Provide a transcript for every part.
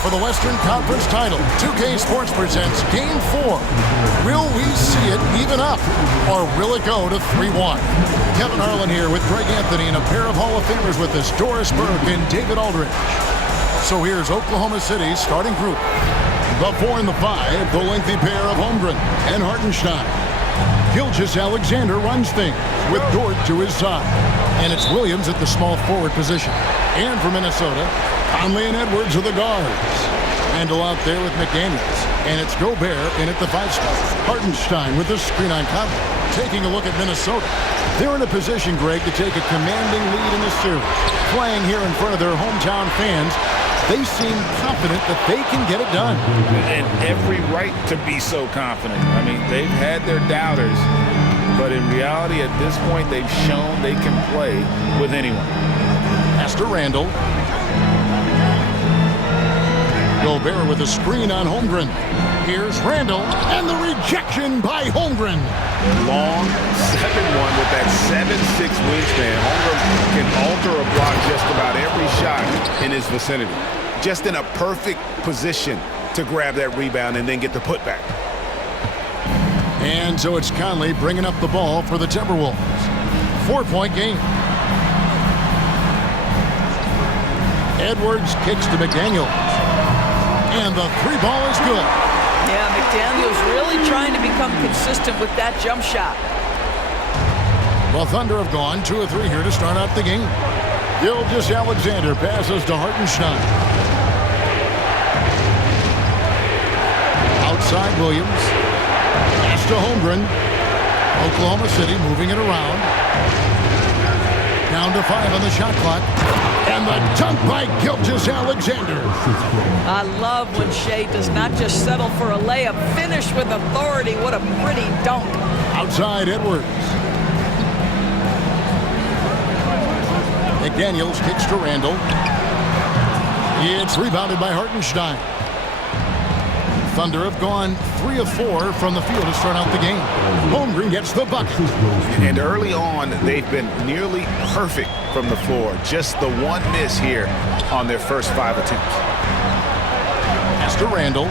for the Western Conference title. 2K Sports presents Game 4. Will we see it even up, or will it go to 3-1? Kevin Harlan here with Greg Anthony and a pair of Hall of Famers with us, Doris Burke and David Aldridge. So here's Oklahoma City's starting group. The 4 and the 5, the lengthy pair of Holmgren and Hartenstein. Gilgeous-Alexander runs things with Dort to his side. And it's Williams at the small forward position. And for Minnesota, Conley and Edwards are the guards. Randall out there with McDaniels. And it's Gobert in at the 5 spot. Hartenstein with the screen on Conley. Taking a look at Minnesota. They're in a position, Greg, to take a commanding lead in the series. Playing here in front of their hometown fans, they seem confident that they can get it done. And every right to be so confident. I mean, they've had their doubters, but in reality, at this point, they've shown they can play with anyone. Pass to Randall. Gobert with a screen on Holmgren. Here's Randall, and the rejection by Holmgren. Long 7-1 with that 7'6" wingspan. Holmgren can alter a block just about every shot in his vicinity. Just in a perfect position to grab that rebound and then get the putback. And so it's Conley bringing up the ball for the Timberwolves. 4-point game. Edwards kicks to McDaniels. And the 3 ball is good. Yeah, McDaniels really trying to become consistent with that jump shot. The Thunder have gone 2 of 3 here to start out the game. Gilgeous-Alexander passes to Hartenstein. Outside Williams. Pass to Holmgren. Oklahoma City moving it around. Down to 5 on the shot clock. And the dunk by Gilgeous-Alexander. I love when Shea does not just settle for a layup. Finish with authority. What a pretty dunk. Outside Edwards. McDaniels kicks to Randall. It's rebounded by Hartenstein. Thunder have gone 3 of 4 from the field to start out the game. Holmgren gets the bucket. And early on, they've been nearly perfect from the floor. Just the one miss here on their first 5 attempts. Pass to Randall.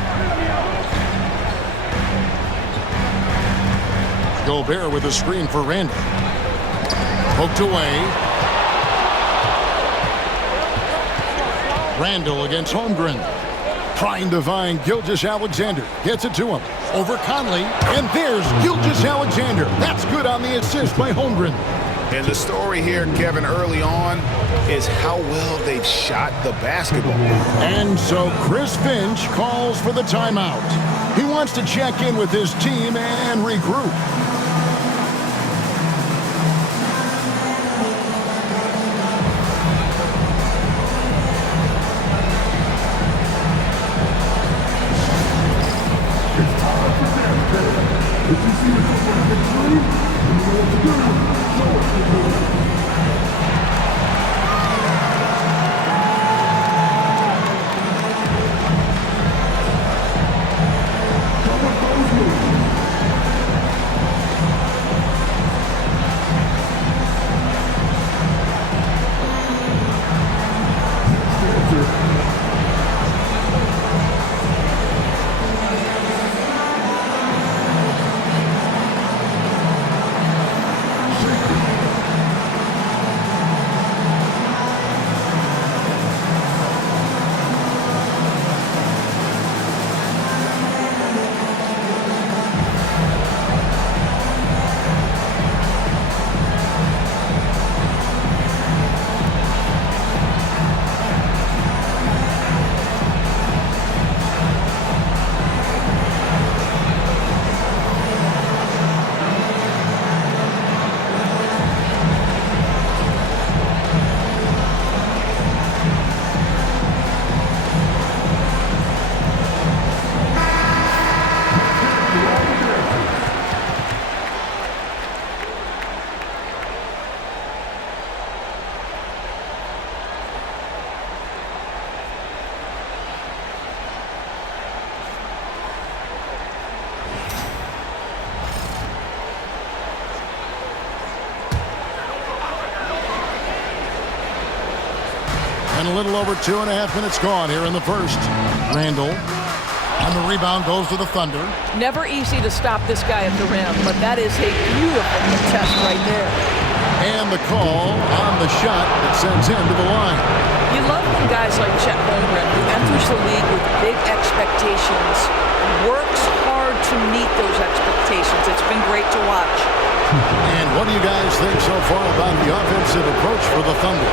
Gobert with a screen for Randall. Poked away. Randall against Holmgren. Trying to find Gilgeous-Alexander. Gets it to him. Over Conley. And there's Gilgeous-Alexander. That's good on the assist by Holmgren. And the story here, Kevin, early on is how well they've shot the basketball. And so Chris Finch calls for the timeout. He wants to check in with his team and regroup. And a little over 2.5 minutes gone here in the first. Randall. And the rebound goes to the Thunder. Never easy to stop this guy at the rim, but that is a beautiful contest right there. And the call on the shot that sends him to the line. You love when guys like Chet Holmgren, who enters the league with big expectations, works hard to meet those expectations. It's been great to watch. And what do you guys think so far about the offensive approach for the Thunder?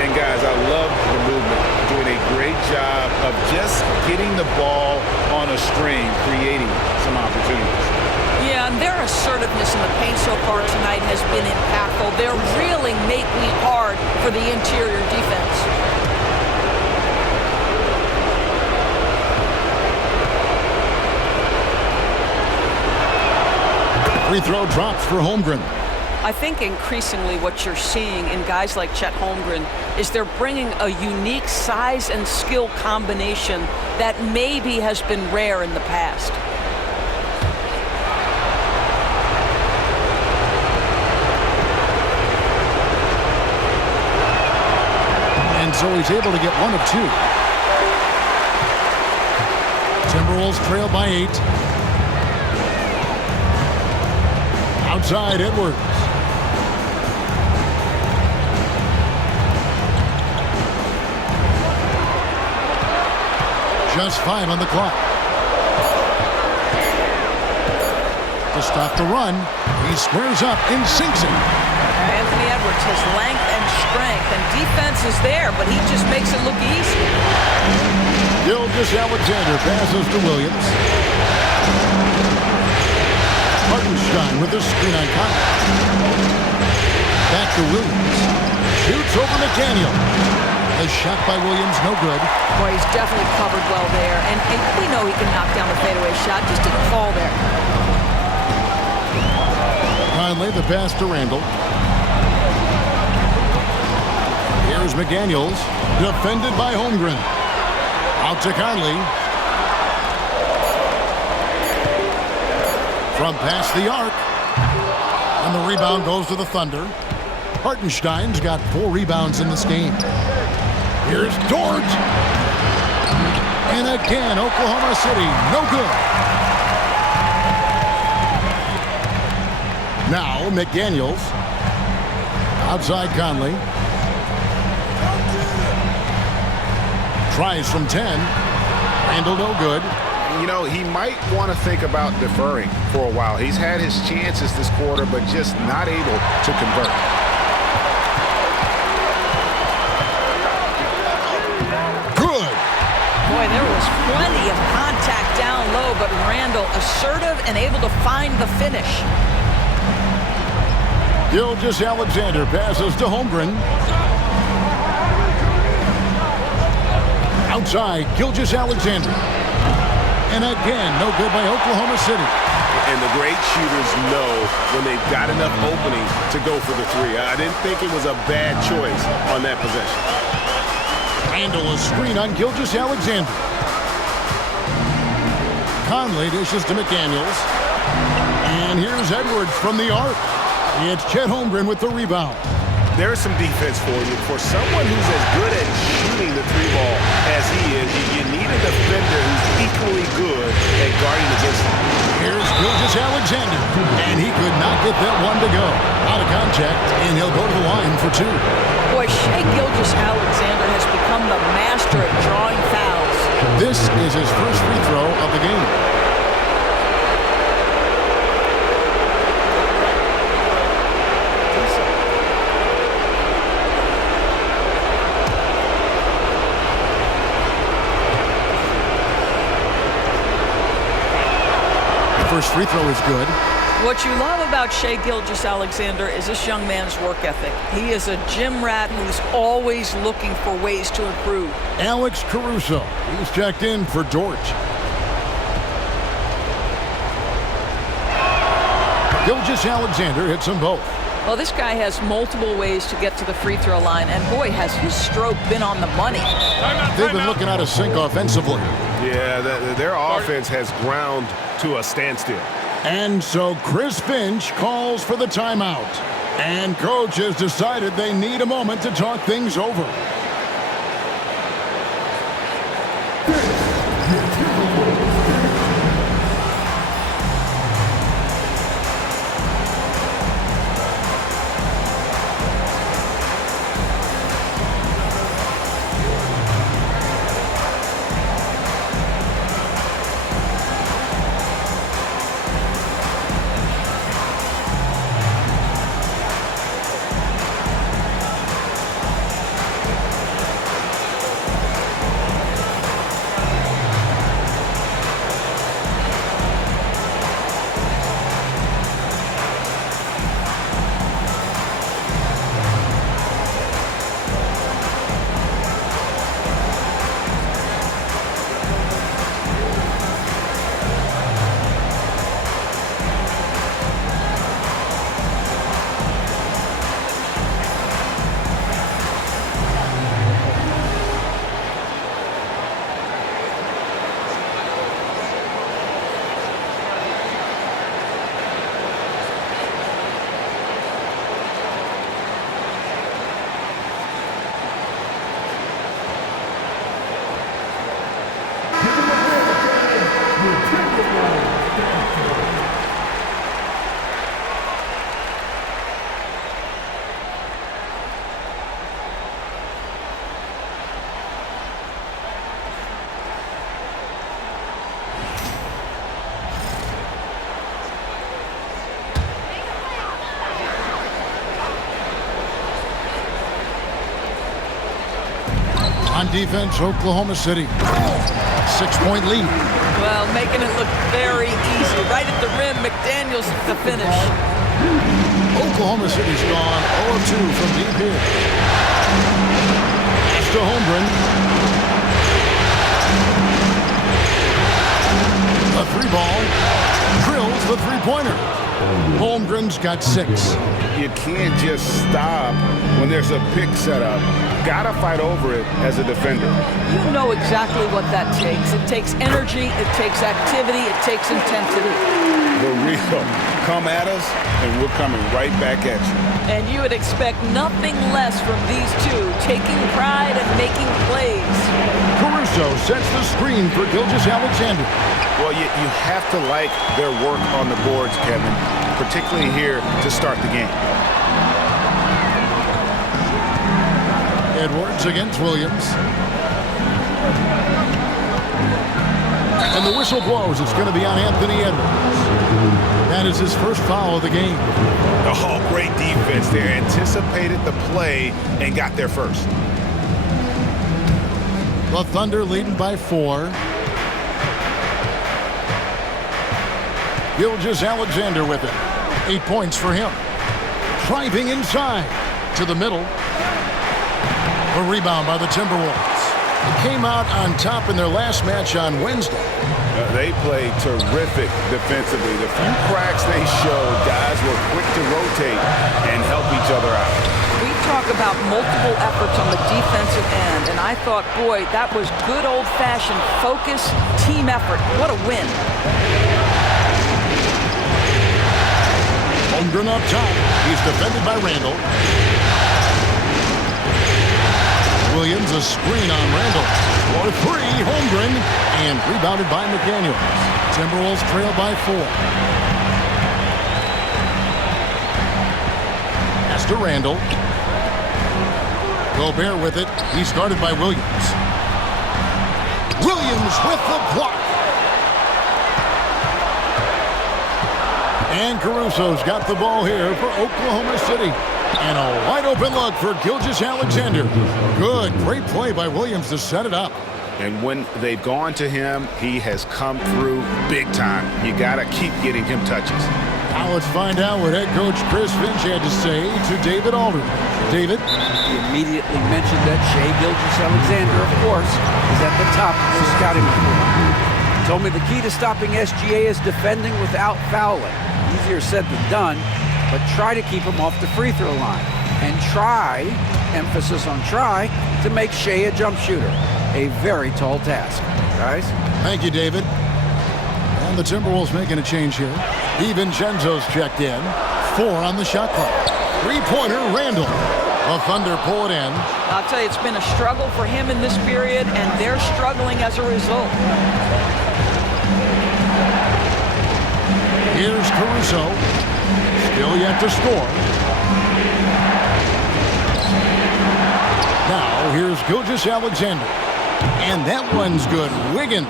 And guys, I love the movement. Doing a great job of just getting the ball on a string, creating some opportunities. Yeah, and their assertiveness in the paint so far tonight has been impactful. They're really making it hard for the interior defense. Free throw drops for Holmgren. I think increasingly what you're seeing in guys like Chet Holmgren is they're bringing a unique size and skill combination that maybe has been rare in the past. And so he's able to get one of two. Timberwolves trail by 8. Outside Edwards. Just 5 on the clock. To stop the run, he squares up and sinks it. Anthony Edwards has length and strength, and defense is there, but he just makes it look easy. Gilgeous-Alexander passes to Williams. Hartenstein with the screen on Conley. Back to Williams. Shoots over McDaniel. A shot by Williams, no good. Boy, he's definitely covered well there, and we know he can knock down the fadeaway shot, just didn't fall there. Conley, the pass to Randall. Here's McDaniels, defended by Holmgren. Out to Conley. From past the arc. And the rebound goes to the Thunder. Hartenstein's got 4 rebounds in this game. Here's Dort. And again, Oklahoma City, no good. Now, McDaniels. Outside Conley. Tries from 10. Randall, no good. You know, he might want to think about deferring for a while. He's had his chances this quarter, but just not able to convert. Good. Boy, there was plenty of contact down low, but Randall assertive and able to find the finish. Gilgeous-Alexander passes to Holmgren. Outside, Gilgeous-Alexander. And again, no good by Oklahoma City. And the great shooters know when they've got enough opening to go for the 3. I didn't think it was a bad choice on that possession. Randall, a screen on Gilgeous-Alexander. Conley dishes to McDaniels. And here's Edwards from the arc. It's Chet Holmgren with the rebound. There's some defense for you. For someone who's as good at shooting the 3-ball as he is, you need a defender who's equally good at guarding against him. Here's Gilgeous-Alexander, and he could not get that one to go. Out of contact, and he'll go to the line for 2. Boy, Shai Gilgeous-Alexander has become the master at drawing fouls. This is his first free throw of the game. First free throw is good. What you love about Shai Gilgeous-Alexander is this young man's work ethic. He is a gym rat who's always looking for ways to improve. Alex Caruso, he's checked in for Dort. Gilgeous-Alexander hits them both. Well, this guy has multiple ways to get to the free throw line, and boy, has his stroke been on the money. They've been looking out of sync offensively. Yeah, their offense has ground to a standstill. And so Chris Finch calls for the timeout. And coach has decided they need a moment to talk things over. defense, Oklahoma City. 6-point lead. Well, making it look very easy. Right at the rim, McDaniels at the finish. Oklahoma City's gone 0-2 from deep here. Pass to Holmgren. A three ball. Drills the three-pointer. Holmgren's got 6. You can't just stop when there's a pick set up. Gotta fight over it as a defender. You know exactly what that takes. It takes energy, it takes activity, it takes intensity. The real. Come at us, and we're coming right back at you. And you would expect nothing less from these two, taking pride and making plays. Caruso sets the screen for Gilgeous-Alexander. Well, you have to like their work on the boards, Kevin, particularly here to start the game. Edwards against Williams. And the whistle blows. It's going to be on Anthony Edwards. That is his first foul of the game. Oh, great defense there. Anticipated the play and got there first. The Thunder leading by 4. Gilgeous-Alexander with it. 8 points for him. Driving inside to the middle. A rebound by the Timberwolves. They came out on top in their last match on Wednesday. They played terrific defensively. The few cracks they showed, guys were quick to rotate and help each other out. We talk about multiple efforts on the defensive end, and I thought, boy, that was good old-fashioned focus, team effort. What a win. Holmgren up top. He's defended by Randall. Williams, a screen on Randall. For 3, Holmgren, and rebounded by McDaniels. Timberwolves trail by 4. Pass to Randall. Gobert with it. He's guarded by Williams. Williams with the block. And Caruso's got the ball here for Oklahoma City. And a wide open look for Gilgeous-Alexander. Good, great play by Williams to set it up. And when they've gone to him, he has come through big time. You got to keep getting him touches. Now let's find out what head coach Chris Finch had to say to David Aldridge. David? He immediately mentioned that Shai Gilgeous-Alexander, of course, is at the top of the scouting report. He told me the key to stopping SGA is defending without fouling. Easier said than done, but try to keep him off the free throw line. And try, emphasis on try, to make Shai a jump shooter. A very tall task. Guys? Thank you, David. And the Timberwolves making a change here. DiVincenzo's checked in. 4 on the shot clock. Three-pointer, Randall. The Thunder pull it in. I'll tell you, it's been a struggle for him in this period, and they're struggling as a result. Here's Caruso. Still yet to score. Now, here's Gilgeous-Alexander. And that one's good. Wiggins.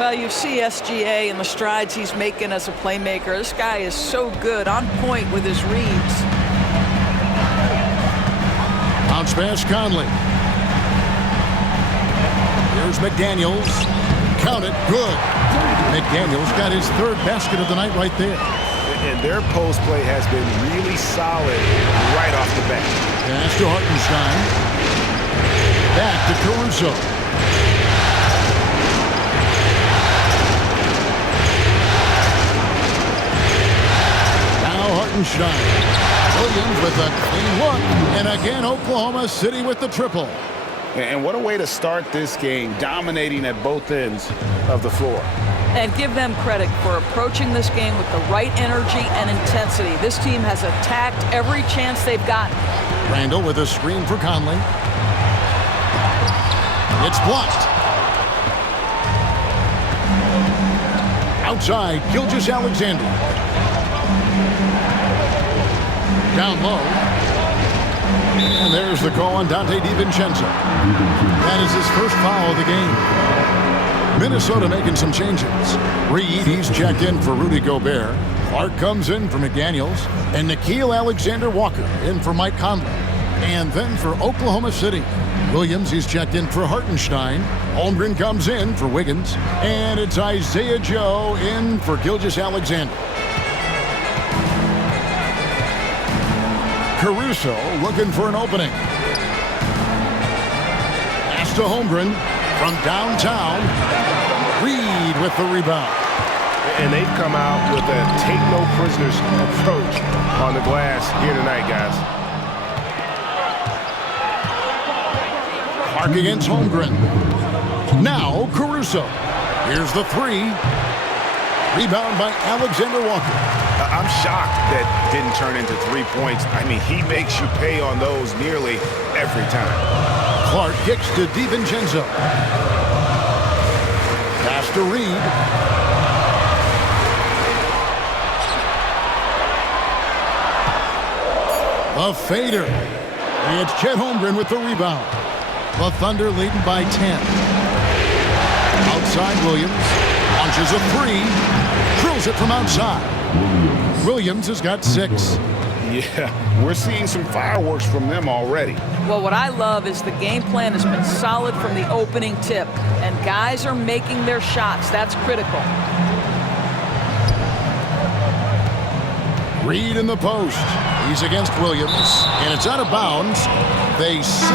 Well, you see SGA and the strides he's making as a playmaker. This guy is so good, on point with his reads. Bounce pass, Conley. Here's McDaniels. Count it. Good. McDaniels got his 3rd basket of the night right there. And their post play has been really solid right off the bat. Pass to Hartenstein. Back to Caruso. Now Hartenstein. Williams with a clean look. And again, Oklahoma City with the triple. And what a way to start this game, dominating at both ends of the floor. And give them credit for approaching this game with the right energy and intensity. This team has attacked every chance they've gotten. Randall with a screen for Conley. It's blocked. Outside, Gilgeous-Alexander. Down low. And there's the call on Dante DiVincenzo. That is his first foul of the game. Minnesota making some changes. Reed, he's checked in for Rudy Gobert. Clark comes in for McDaniels. And Nickeil Alexander-Walker in for Mike Conley. And then for Oklahoma City, Williams, he's checked in for Hartenstein. Holmgren comes in for Wiggins. And it's Isaiah Joe in for Gilgeous-Alexander. Caruso looking for an opening. Pass to Holmgren from downtown. Reed with the rebound. And they've come out with a take-no-prisoners approach on the glass here tonight, guys. Clark against Holmgren. Now Caruso. Here's the three. Rebound by Alexander Walker. I'm shocked that didn't turn into 3 points. I mean, he makes you pay on those nearly every time. Clark kicks to DiVincenzo. Pass to Reed. A fader. It's Chet Holmgren with the rebound. The Thunder leading by 10. Outside Williams. Launches a three. Drills it from outside. Williams has got 6. Yeah, we're seeing some fireworks from them already. Well, what I love is the game plan has been solid from the opening tip, and guys are making their shots. That's critical. Reed in the post. He's against Williams, and it's out of bounds. They say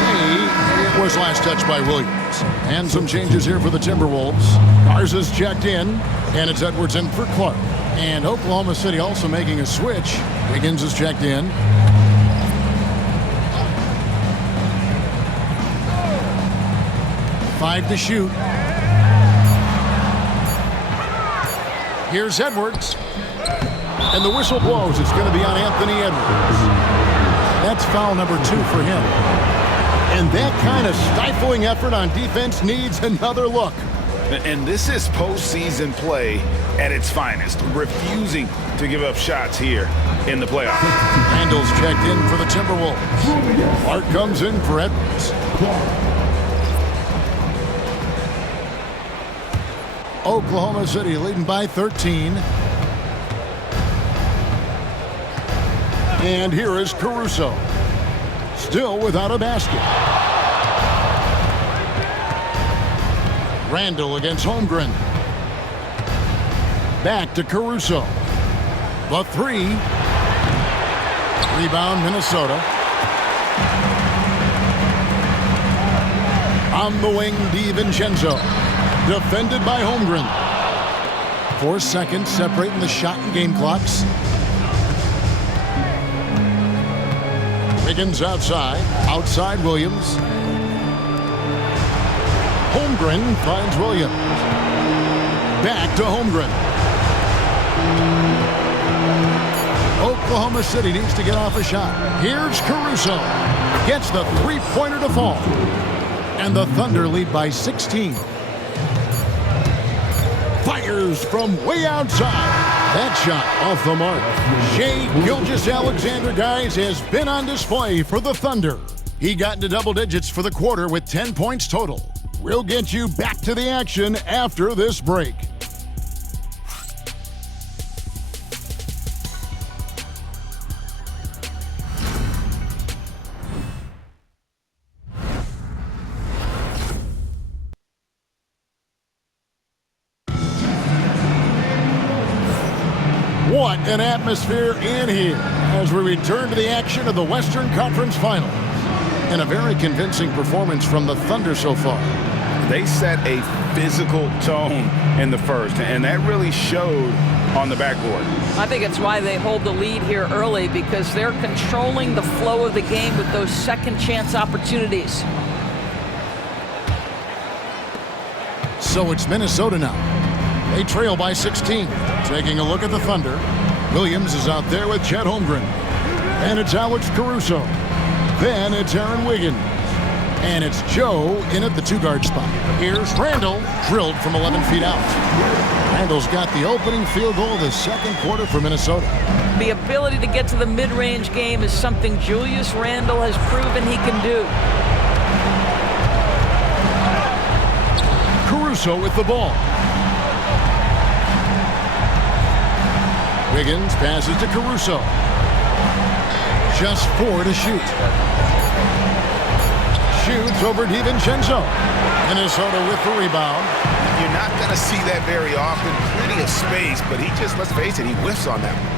it was last touched by Williams. And some changes here for the Timberwolves. Garza's checked in, and it's Edwards in for Clark. And Oklahoma City also making a switch. Wiggins is checked in. Five to shoot. Here's Edwards. And the whistle blows. It's going to be on Anthony Edwards. That's foul number 2 for him. And that kind of stifling effort on defense needs another look. And this is postseason play at its finest, refusing to give up shots here in the playoffs. Randall's checked in for the Timberwolves. Clark comes in for Edwards. Oklahoma City leading by 13. And here is Caruso. Still without a basket. Randall against Holmgren. Back to Caruso. The three. Rebound Minnesota. On the wing, DiVincenzo. Defended by Holmgren. 4 seconds separating the shot and game clocks. Wiggins outside. Outside Williams. Holmgren finds Williams. Back to Holmgren. Oklahoma City needs to get off a shot. Here's Caruso. Gets the three-pointer to fall. And the Thunder lead by 16. Fires from way outside. That shot off the mark. Shai Gilgeous-Alexander, guys, has been on display for the Thunder. He got into double digits for the quarter with 10 points total. We'll get you back to the action after this break. What an atmosphere in here as we return to the action of the Western Conference Finals. And a very convincing performance from the Thunder so far. They set a physical tone in the first, and that really showed on the backboard. I think it's why they hold the lead here early, because they're controlling the flow of the game with those second chance opportunities. So it's Minnesota now. They trail by 16. Taking a look at the Thunder. Williams is out there with Chet Holmgren. And it's Alex Caruso. Then it's Aaron Wiggins. And it's Joe in at the 2-guard spot. Here's Randall, drilled from 11 feet out. Randall's got the opening field goal of the second quarter for Minnesota. The ability to get to the mid-range game is something Julius Randle has proven he can do. Caruso with the ball. Wiggins passes to Caruso. Just 4 to shoot. shoots over DiVincenzo. Minnesota with the rebound. You're not going to see that very often. Plenty of space, but he just, let's face it, he whiffs on that one.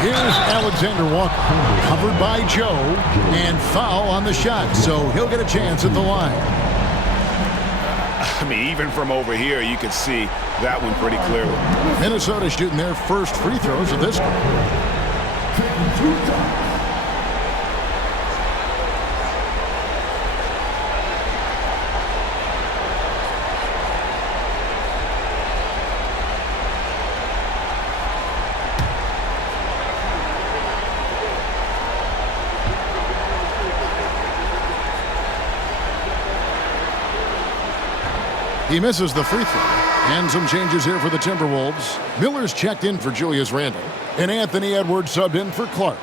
Here's Alexander Walker, covered by Joe, and foul on the shot, so he'll get a chance at the line. I mean, even from over here, you can see that one pretty clearly. Minnesota shooting their first free throws of this game. He misses the free throw. And some changes here for the Timberwolves. Miller's checked in for Julius Randle. And Anthony Edwards subbed in for Clark.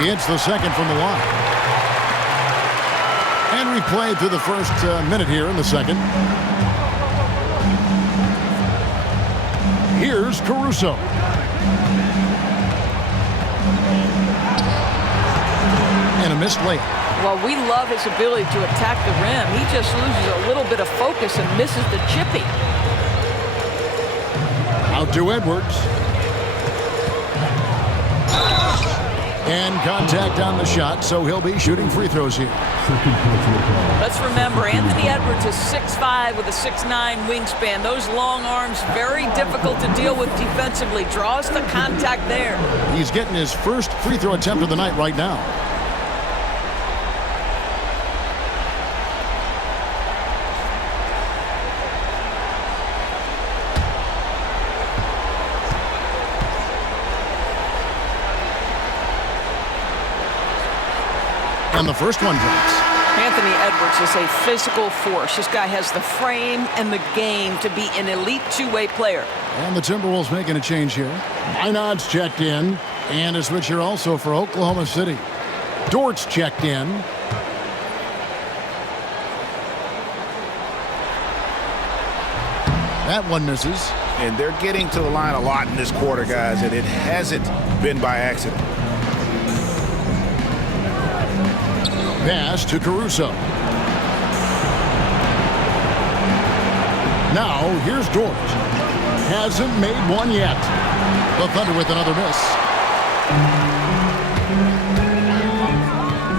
He hits the second from the line. And we played through the first minute here in the second. Here's Caruso. And a missed layup. Well, we love his ability to attack the rim. He just loses a little bit of focus and misses the chippy. Out to Edwards. And contact on the shot, so he'll be shooting free throws here. Let's remember, Anthony Edwards is 6'5" with a 6'9" wingspan. Those long arms, very difficult to deal with defensively. Draws the contact there. He's getting his first free throw attempt of the night right now. And the first one drops. Anthony Edwards is a physical force. This guy has the frame and the game to be an elite two-way player. And the Timberwolves making a change here. Minod's checked in. And a switch here also for Oklahoma City. Dort's checked in. That one misses. And they're getting to the line a lot in this quarter, guys, and it hasn't been by accident. Pass to Caruso. Now, here's Dort. Hasn't made one yet. The Thunder with another miss.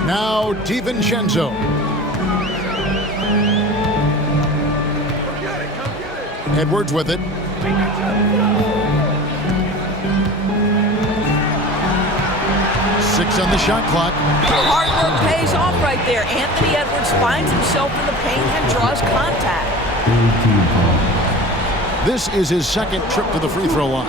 Now, DiVincenzo. Edwards with it. Six on the shot clock. Hard work pays off right there. Anthony Edwards finds himself in the paint and draws contact. This is his second trip to the free throw line.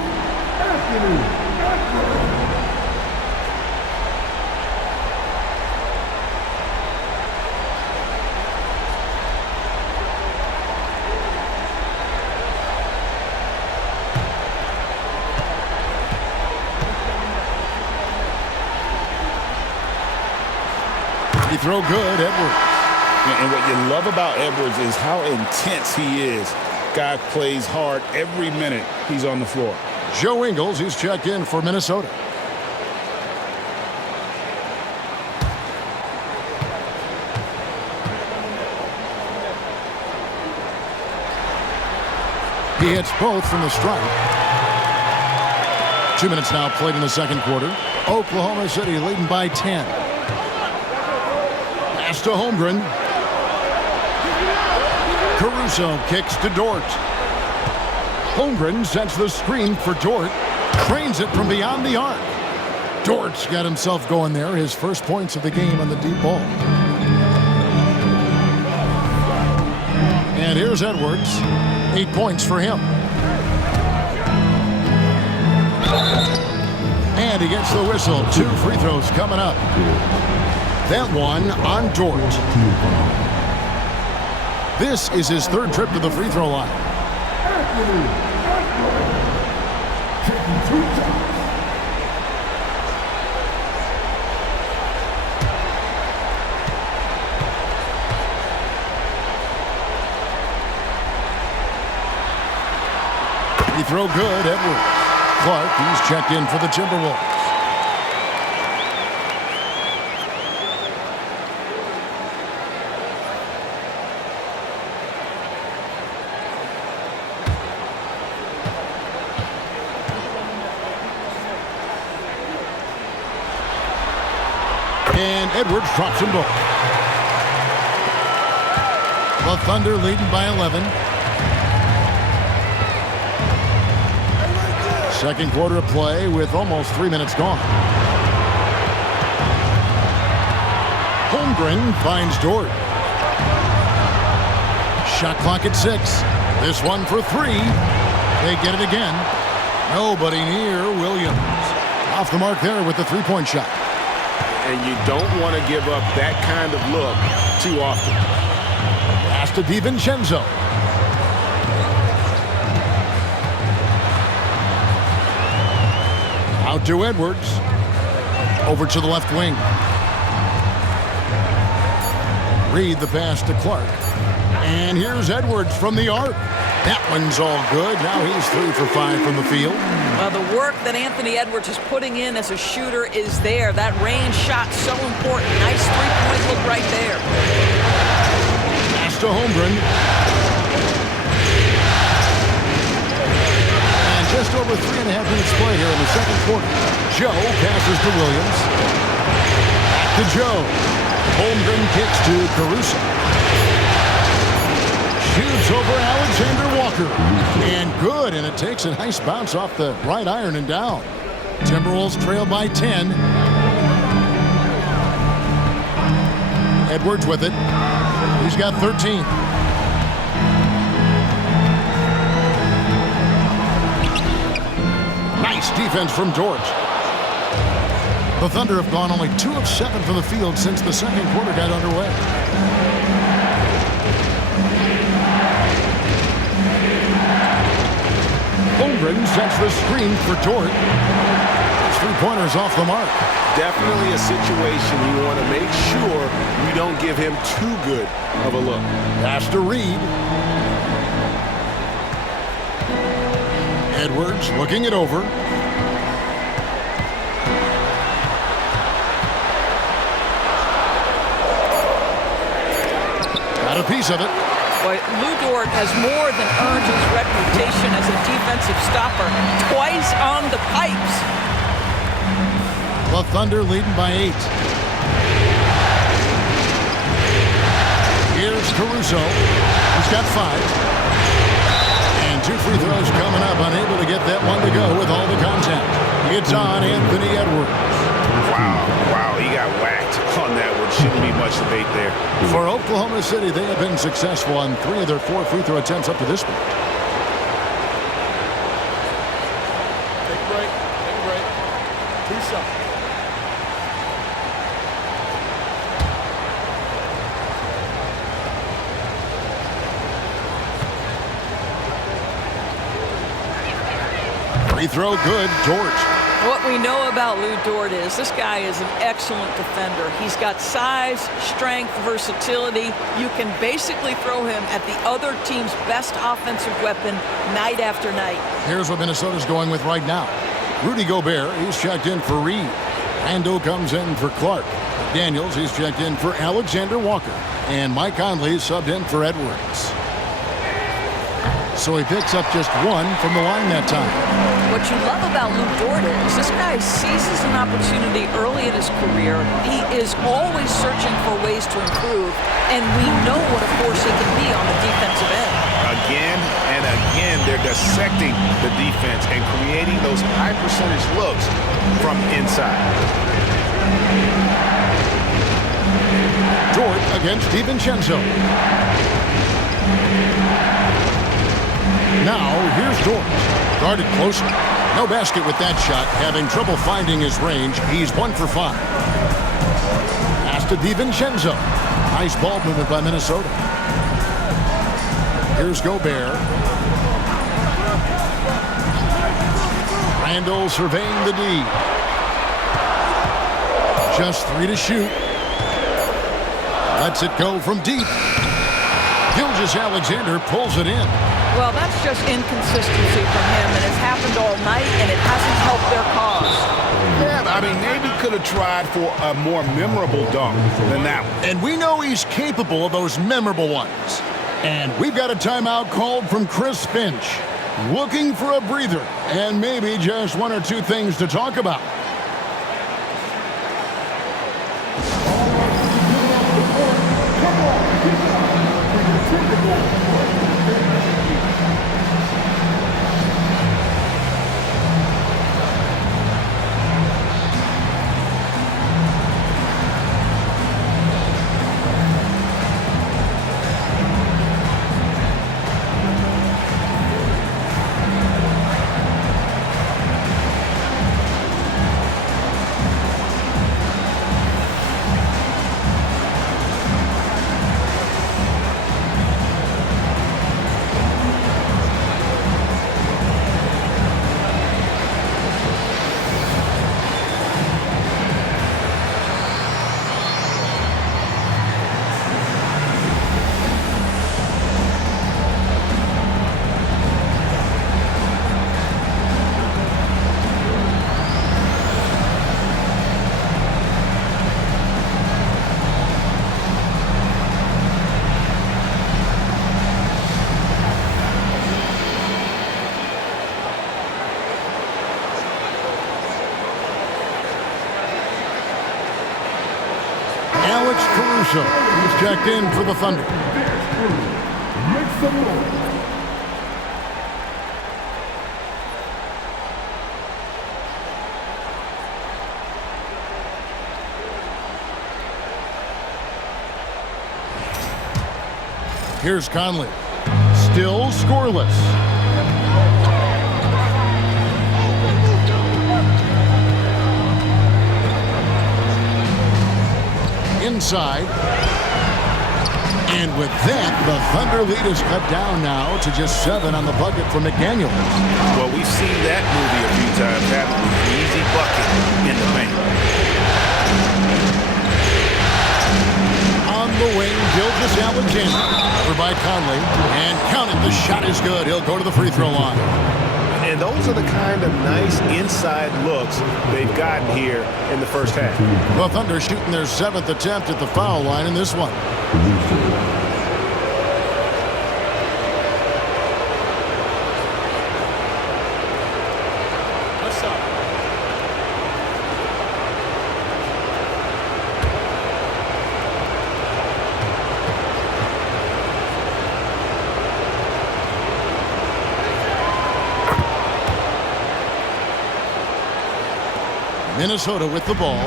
Free throw good, Edwards. And what you love about Edwards is how intense he is. Guy plays hard every minute he's on the floor. Joe Ingles, he's checked in for Minnesota. He hits both from the stripe. 2 minutes now played in the second quarter. Oklahoma City leading by 10. Pass to Holmgren. Caruso kicks to Dort. Holmgren sets the screen for Dort. Trains it from beyond the arc. Dort's got himself going there. His first points of the game on the deep ball. And here's Edwards. 8 points for him. And he gets the whistle. 2 free throws coming up. That one on Dort. This is his third trip to the free throw line. throw good. Edwards. Clark, he's checked in for the Timberwolves. And Edwards drops them both. The Thunder leading by 11. Second quarter of play with almost 3 minutes gone. Holmgren finds Dort. Shot clock at 6. This one for 3. They get it again. Nobody near Williams. Off the mark there with the three-point shot. And you don't want to give up that kind of look too often. Pass to DiVincenzo. Out to Edwards. Over to the left wing. Reed the pass to Clark. And here's Edwards from the arc. That one's all good. Now he's 3 for 5 from the field. Well, the work that Anthony Edwards is putting in as a shooter is there. That range shot so important. Nice three-point look right there. Pass to Holmgren. And just over 3.5 minutes play here in the second quarter. Joe passes to Williams. Back to Joe. Holmgren kicks to Caruso. Shoots over Alexander Walker. And good, and it takes a nice bounce off the right iron and down. Timberwolves trail by 10. Edwards with it. He's got 13. Nice defense from Dort. The Thunder have gone only 2 of 7 from the field since the second quarter got underway. Holmgren sets the screen for Dort. Three-pointers off the mark. Definitely a situation you want to make sure you don't give him too good of a look. Pass to Reed. Edwards looking it over. Got a piece of it. But Lou Dort has more than earned his reputation as a defensive stopper. Twice on the pipes. The Thunder leading by 8. Here's Caruso. He's got 5. And 2 free throws coming up. Unable to get that one to go with all the contact. It's on Anthony Edwards. Wow, he got whacked on that one. Shouldn't be much debate there. For Oklahoma City, they have been successful on 3 of their 4 free throw attempts up to this point. Take a break. Take a break. 2 shots. Free throw good. Dort. What we know about Lou Dort is this guy is an excellent defender. He's got size, strength, versatility. You can basically throw him at the other team's best offensive weapon night after night. Here's what Minnesota's going with right now. Rudy Gobert, he's checked in for Reed. Randall comes in for Clark. Daniels, he's checked in for Alexander Walker. And Mike Conley subbed in for Edwards. So he picks up just 1 from the line that time. What you love about Lou Dort is this guy seizes an opportunity early in his career. He is always searching for ways to improve, and we know what a force he can be on the defensive end. Again and again, they're dissecting the defense and creating those high percentage looks from inside. Dort against DiVincenzo. Now, here's Dort. Guarded closely. No basket with that shot. Having trouble finding his range. He's 1 for 5. Pass to DiVincenzo. Nice ball movement by Minnesota. Here's Gobert. Randall surveying the D. Just 3 to shoot. Lets it go from deep. Gilgeous-Alexander pulls it in. Well, that's just inconsistency from him, and it's happened all night, and it hasn't helped their cause. Yeah, I mean, maybe could have tried for a more memorable dunk than that one. And we know he's capable of those memorable ones. And we've got a timeout called from Chris Finch. Looking for a breather and maybe just one or two things to talk about. Caruso, he's checked in for the Thunder. Here's Conley, still scoreless. Inside. And with that, the Thunder lead is cut down now to just 7 on the bucket for McDaniels. Well, we've seen that movie a few times, haven't we? An easy bucket in the paint. On the wing, Gilgeous-Alexander. Over by Conley. And counting, the shot is good. He'll go to the free throw line. And those are the kind of nice inside looks they've gotten here in the first half. The Thunder shooting their 7th attempt at the foul line in this one. What's up? Minnesota with the ball.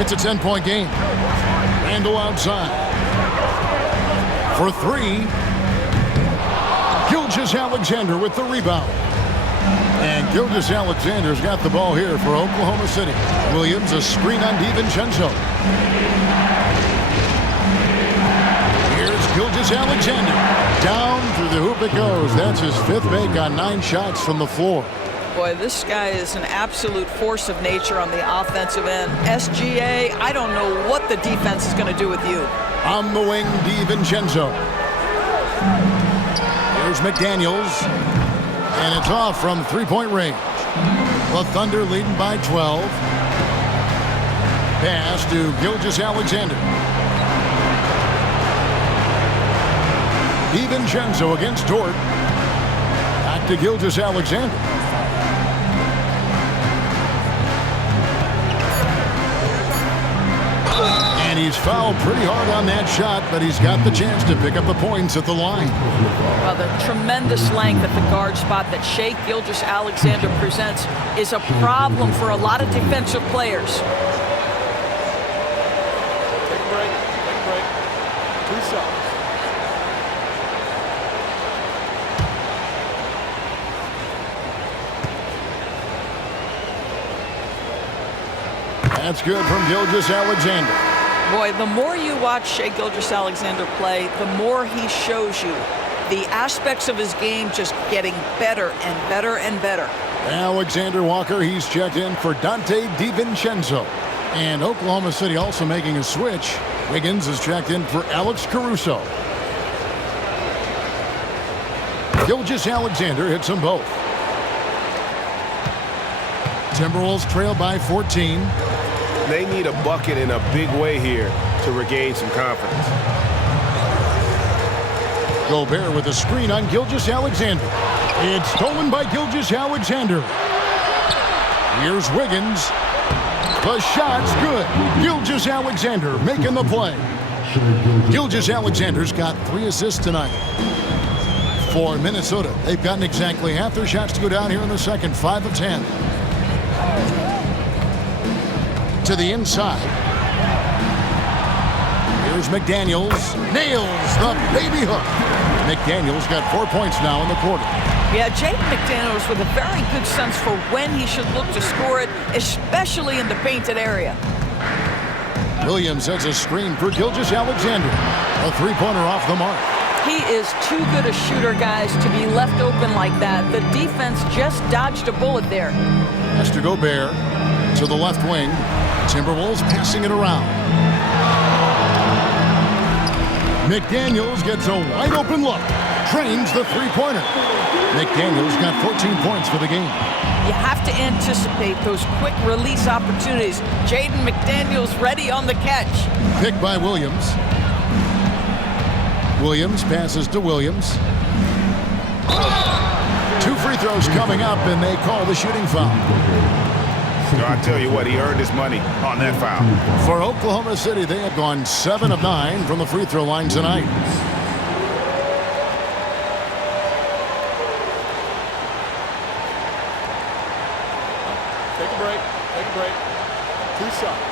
It's a 10-point game. Randle outside. For 3. Gilgeous-Alexander with the rebound. And Gilgeous-Alexander's got the ball here for Oklahoma City. Williams, a screen on DiVincenzo. Here's Gilgeous-Alexander. Down through the hoop it goes. That's his 5th make on 9 shots from the floor. Boy, this guy is an absolute force of nature on the offensive end. SGA, I don't know what the defense is going to do with you. On the wing, DiVincenzo. Here's McDaniels. And it's off from 3-point range. The Thunder leading by 12. Pass to Gilgeous-Alexander. DiVincenzo against Dort. Back to Gilgeous-Alexander. And he's fouled pretty hard on that shot, but he's got the chance to pick up the points at the line. Well, the tremendous length at the guard spot that Shai Gilgeous-Alexander presents is a problem for a lot of defensive players. Take a break. Take a break. 2 shots. That's good from Gilgeous-Alexander. Boy, the more you watch Shai Gilgeous-Alexander play, the more he shows you the aspects of his game just getting better and better and better. Alexander Walker, he's checked in for Dante DiVincenzo. And Oklahoma City also making a switch. Wiggins is checked in for Alex Caruso. Gilgeous-Alexander hits them both. Timberwolves trail by 14. They need a bucket in a big way here to regain some confidence. Gobert with a screen on Gilgeous-Alexander. It's stolen by Gilgeous-Alexander. Here's Wiggins. The shot's good. Gilgeous-Alexander making the play. Gilgeous-Alexander's got 3 assists tonight. For Minnesota, they've gotten exactly half their shots to go down here in the second. 5 of 10. To the inside. Here's McDaniels. Nails the baby hook. McDaniels got 4 points now in the quarter. Yeah, Jaden McDaniels with a very good sense for when he should look to score it, especially in the painted area. Williams has a screen for Gilgeous-Alexander. A three-pointer off the mark. He is too good a shooter, guys, to be left open like that. The defense just dodged a bullet there. Has to Gobert to the left wing. Timberwolves passing it around. McDaniels gets a wide open look. Trains the three-pointer. McDaniels got 14 points for the game. You have to anticipate those quick release opportunities. Jaden McDaniels ready on the catch. Picked by Williams. Williams passes to Williams. 2 free throws coming up, and they call the shooting foul. I tell you what, he earned his money on that foul. For Oklahoma City, they have gone 7 of 9 from the free throw line tonight. Take a break. Take a break. 2 shots.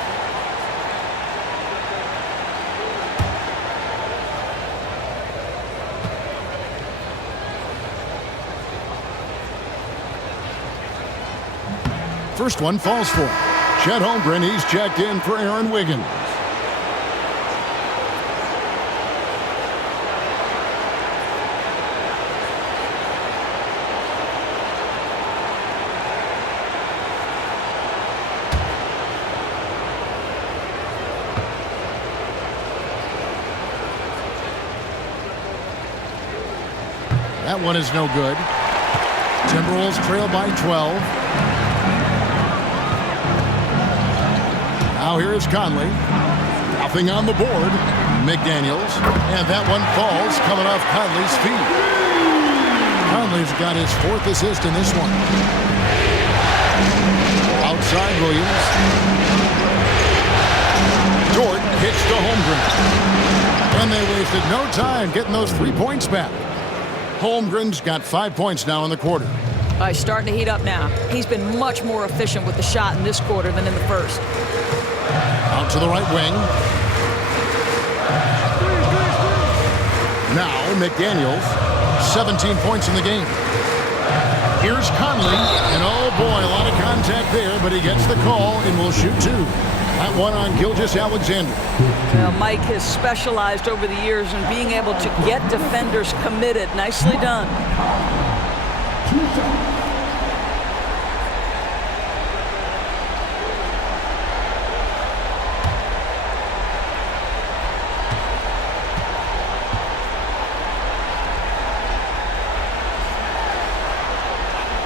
First one falls for Chet Holmgren. He's checked in for Aaron Wiggins. That one is no good. Timberwolves trail by 12. Now here is Conley. Nothing on the board. McDaniels. And that one falls coming off Conley's feet. Conley's got his 4th assist in this one. Outside Williams. Dort kicks to Holmgren. And they wasted no time getting those 3 points back. Holmgren's got 5 points now in the quarter. He's starting to heat up now. He's been much more efficient with the shot in this quarter than in the first. Out to the right wing. Now McDaniels, 17 points in the game. Here's Conley, and oh boy, a lot of contact there, but he gets the call and will shoot 2. That one on Gilgeous-Alexander. Mike has specialized over the years in being able to get defenders committed. Nicely done.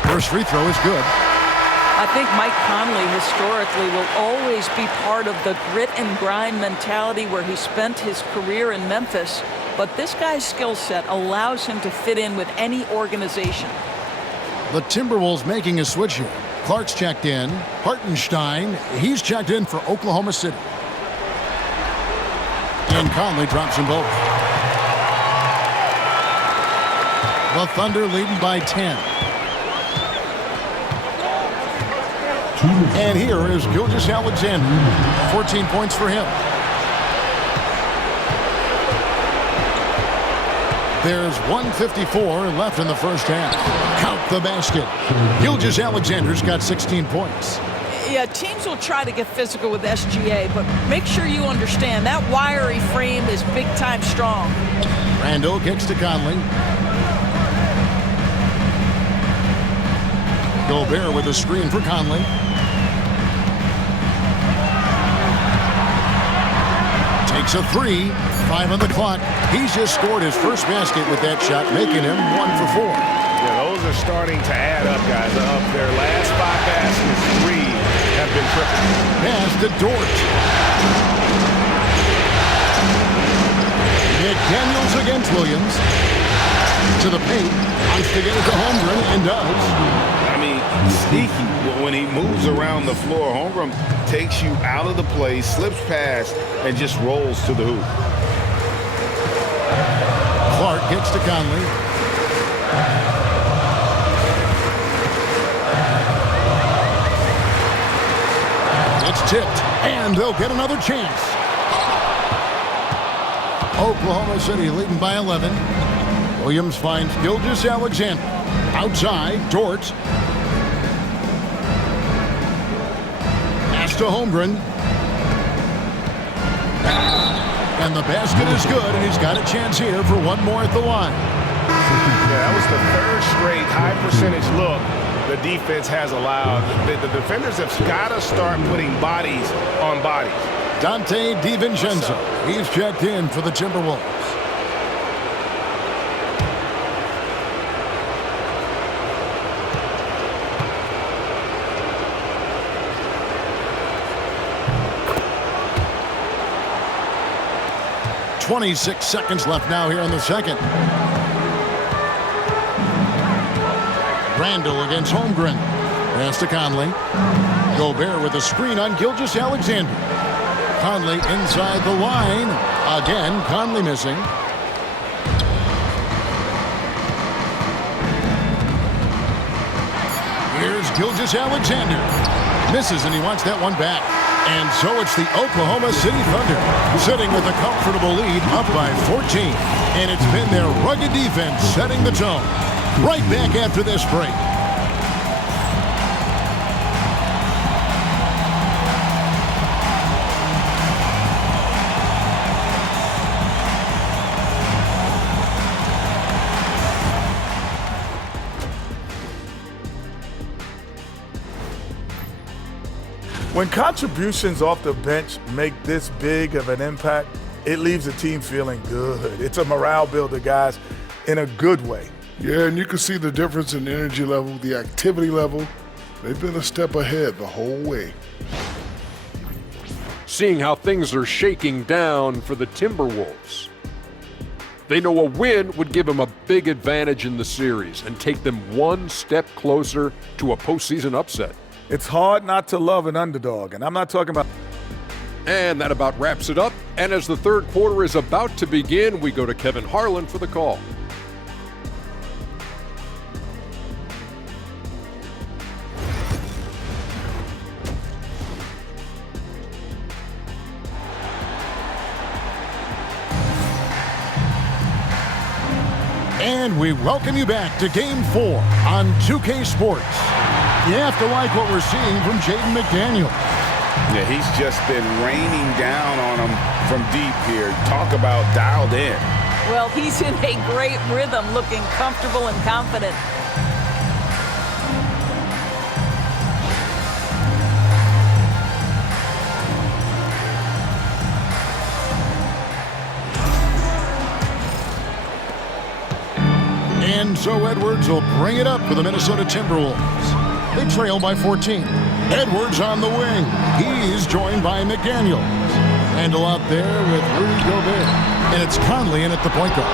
First free throw is good. I think Mike Conley historically will always be part of the grit and grind mentality where he spent his career in Memphis, but this guy's skill set allows him to fit in with any organization. The Timberwolves making a switch here. Clark's checked in. Hartenstein, he's checked in for Oklahoma City. And Conley drops them both. The Thunder leading by 10. And here is Gilgeous-Alexander. 14 points for him. There's 1:54 left in the first half. Count the basket. Gilgeous-Alexander's got 16 points. Yeah, teams will try to get physical with SGA, but make sure you understand that wiry frame is big-time strong. Randall kicks to Conley. Gobert with a screen for Conley. Makes a three. 5 on the clock. He's just scored his first basket with that shot, making him 1 for 4. Yeah, those are starting to add up, guys. Of their last 5 baskets, 3 have been triple. Pass to Dort. McDaniels against Williams. To the paint. Wants to get it to Holmgren and does. I mean, sneaky. When he moves around the floor, Holmgren takes you out of the play, slips past, and just rolls to the hoop. Clark gets to Conley. It's tipped, and they'll get another chance. Oklahoma City leading by 11. Williams finds Gilgeous-Alexander. Outside, Dort. Pass to Holmgren. And the basket is good, and he's got a chance here for one more at the line. Yeah, that was the 3rd straight high-percentage look the defense has allowed. The defenders have got to start putting bodies on bodies. Dante DiVincenzo. He's checked in for the Timberwolves. .26 seconds left now here in the second. Randall against Holmgren. Pass to Conley. Gobert with a screen on Gilgeous-Alexander. Conley inside the line. Again, Conley missing. Here's Gilgeous-Alexander. Misses, and he wants that one back. And so it's the Oklahoma City Thunder sitting with a comfortable lead up by 14. And it's been their rugged defense setting the tone. Right back after this break. When contributions off the bench make this big of an impact, it leaves the team feeling good. It's a morale builder, guys, in a good way. Yeah, and you can see the difference in energy level, the activity level. They've been a step ahead the whole way. Seeing how things are shaking down for the Timberwolves. They know a win would give them a big advantage in the series and take them one step closer to a postseason upset. It's hard not to love an underdog, and I'm not talking about... And that about wraps it up. And as the third quarter is about to begin, we go to Kevin Harlan for the call. And we welcome you back to Game 4 on 2K Sports. You have to like what we're seeing from Jaden McDaniels. Yeah, he's just been raining down on them from deep here. Talk about dialed in. Well, he's in a great rhythm, looking comfortable and confident. And so Edwards will bring it up for the Minnesota Timberwolves. They trail by 14. Edwards on the wing. He's joined by McDaniels. Randall out there with Rudy Gobert. And it's Conley in at the point guard.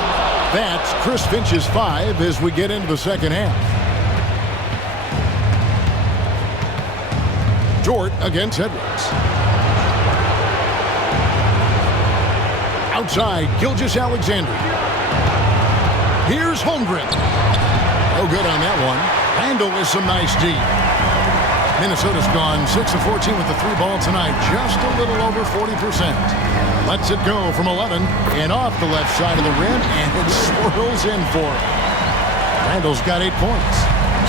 That's Chris Finch's 5 as we get into the second half. Dort against Edwards. Outside, Gilgeous-Alexander. Here's Holmgren. No good on that one. Randall with some nice D. Minnesota's gone 6 of 14 with the 3 ball tonight. Just a little over 40%. Lets it go from 11 and off the left side of the rim, and it swirls in for him. Randall's got 8 points.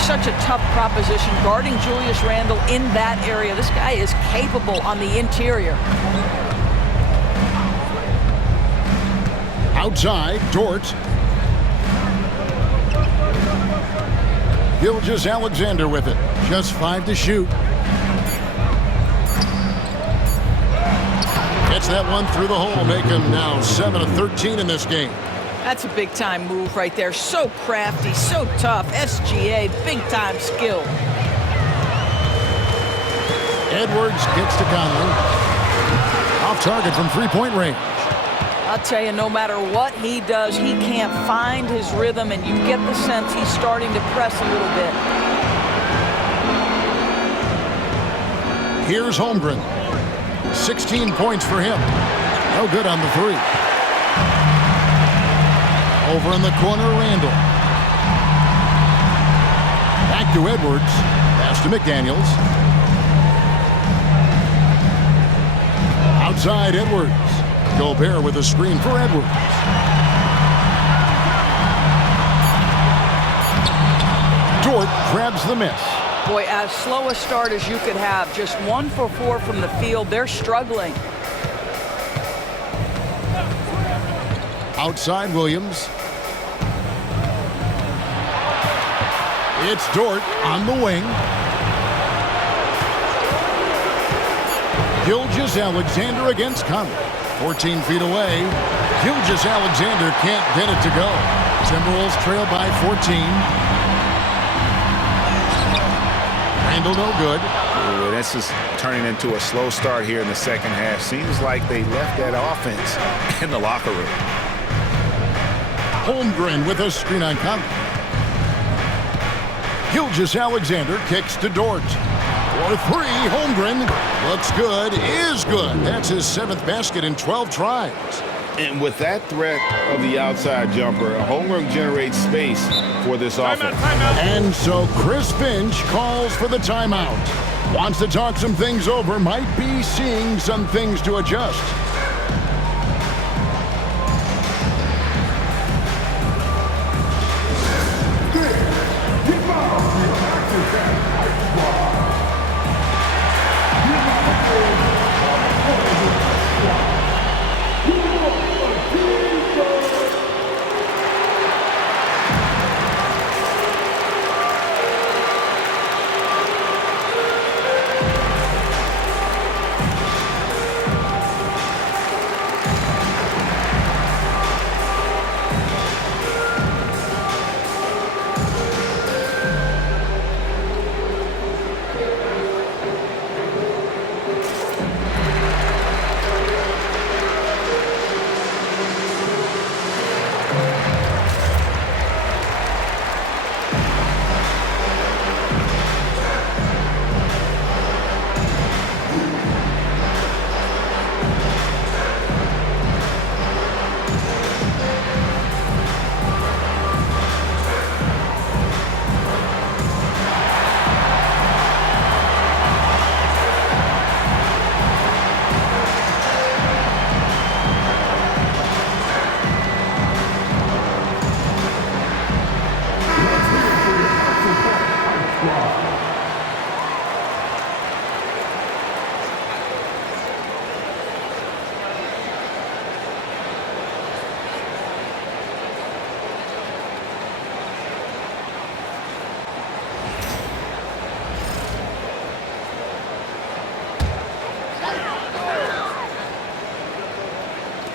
Such a tough proposition guarding Julius Randle in that area. This guy is capable on the interior. Outside, Dort. Gilgeous-Alexander with it. Just 5 to shoot. It Gets that one through the hole, make him now 7 of 13 in this game. That's a big-time move right there. So crafty, so tough. SGA, big-time skill. Edwards gets to Conley. Off target from three-point range. I'll tell you, no matter what he does, he can't find his rhythm, and you get the sense he's starting to press a little bit. Here's Holmgren. 16 points for him. No good on the three. Over in the corner, Randall. Back to Edwards. Pass to McDaniels. Outside Edwards. Gobert with a screen for Edwards. Dort grabs the miss. Boy, as slow a start as you could have. Just 1 for 4 from the field. They're struggling. Outside Williams. It's Dort on the wing. Gilgeous-Alexander against Conley. 14 feet away. Gilgeous-Alexander can't get it to go. Timberwolves trail by 14. Randall no good. Ooh, this is turning into a slow start here in the second half. Seems like they left that offense in the locker room. Holmgren with a screen on Conley. Gilgeous-Alexander kicks to Dort. For three, Holmgren looks good, is good. That's his 7th basket in 12 tries. And with that threat of the outside jumper, Holmgren generates space for this offense. And so Chris Finch calls for the timeout. Wants to talk some things over, might be seeing some things to adjust.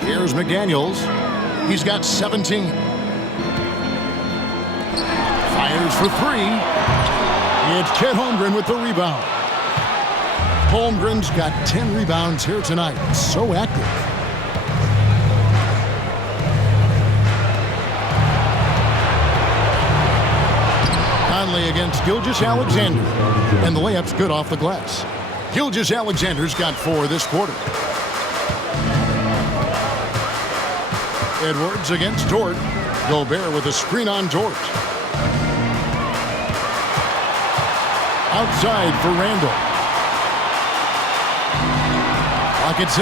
Here's McDaniels. He's got 17. Fires for three. It's Chet Holmgren with the rebound. Holmgren's got 10 rebounds here tonight. So active. Conley against Gilgeous-Alexander. And the layup's good off the glass. Gilgeous-Alexander's got 4 this quarter. Edwards against Dort. Gobert with a screen on Dort. Outside for Randall. Clock at 6.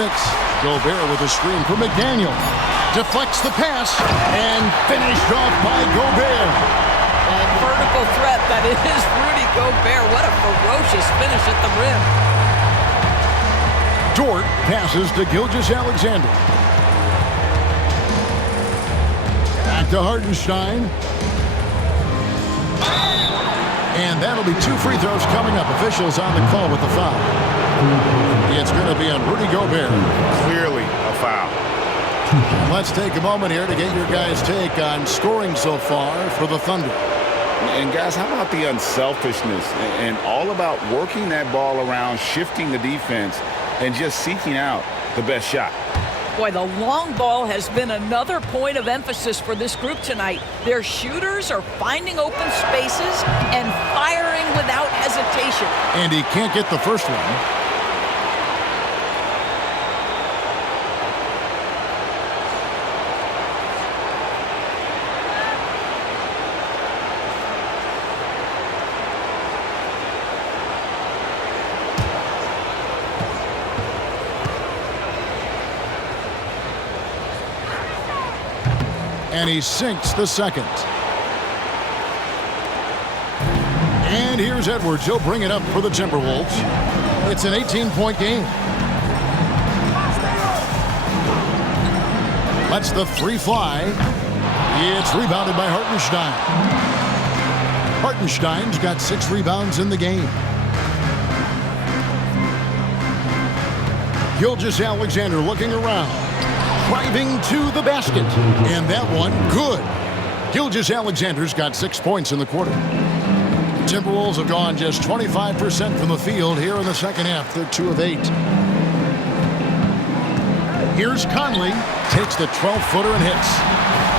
Gobert with a screen for McDaniel. Deflects the pass and finished off by Gobert. And vertical threat, that is Rudy Gobert. What a ferocious finish at the rim. Dort passes to Gilgeous-Alexander. Back to Hartenstein. And that'll be 2 free throws coming up. Officials on the call with the foul. It's going to be on Rudy Gobert. Clearly a foul. Let's take a moment here to get your guys' take on scoring so far for the Thunder. And guys, how about the unselfishness and all about working that ball around, shifting the defense, and just seeking out the best shot? Boy, the long ball has been another point of emphasis for this group tonight. Their shooters are finding open spaces and firing without hesitation. And he can't get the first one. And he sinks the second. And here's Edwards. He'll bring it up for the Timberwolves. It's an 18-point game. Lets the three fly. It's rebounded by Hartenstein. Hartenstein's got 6 rebounds in the game. Gilgeous-Alexander looking around. Driving to the basket. And that one, good. Gilgeous-Alexander's got 6 points in the quarter. The Timberwolves have gone just 25% from the field here in the second half. They're 2 of 8. Here's Conley. Takes the 12-footer and hits.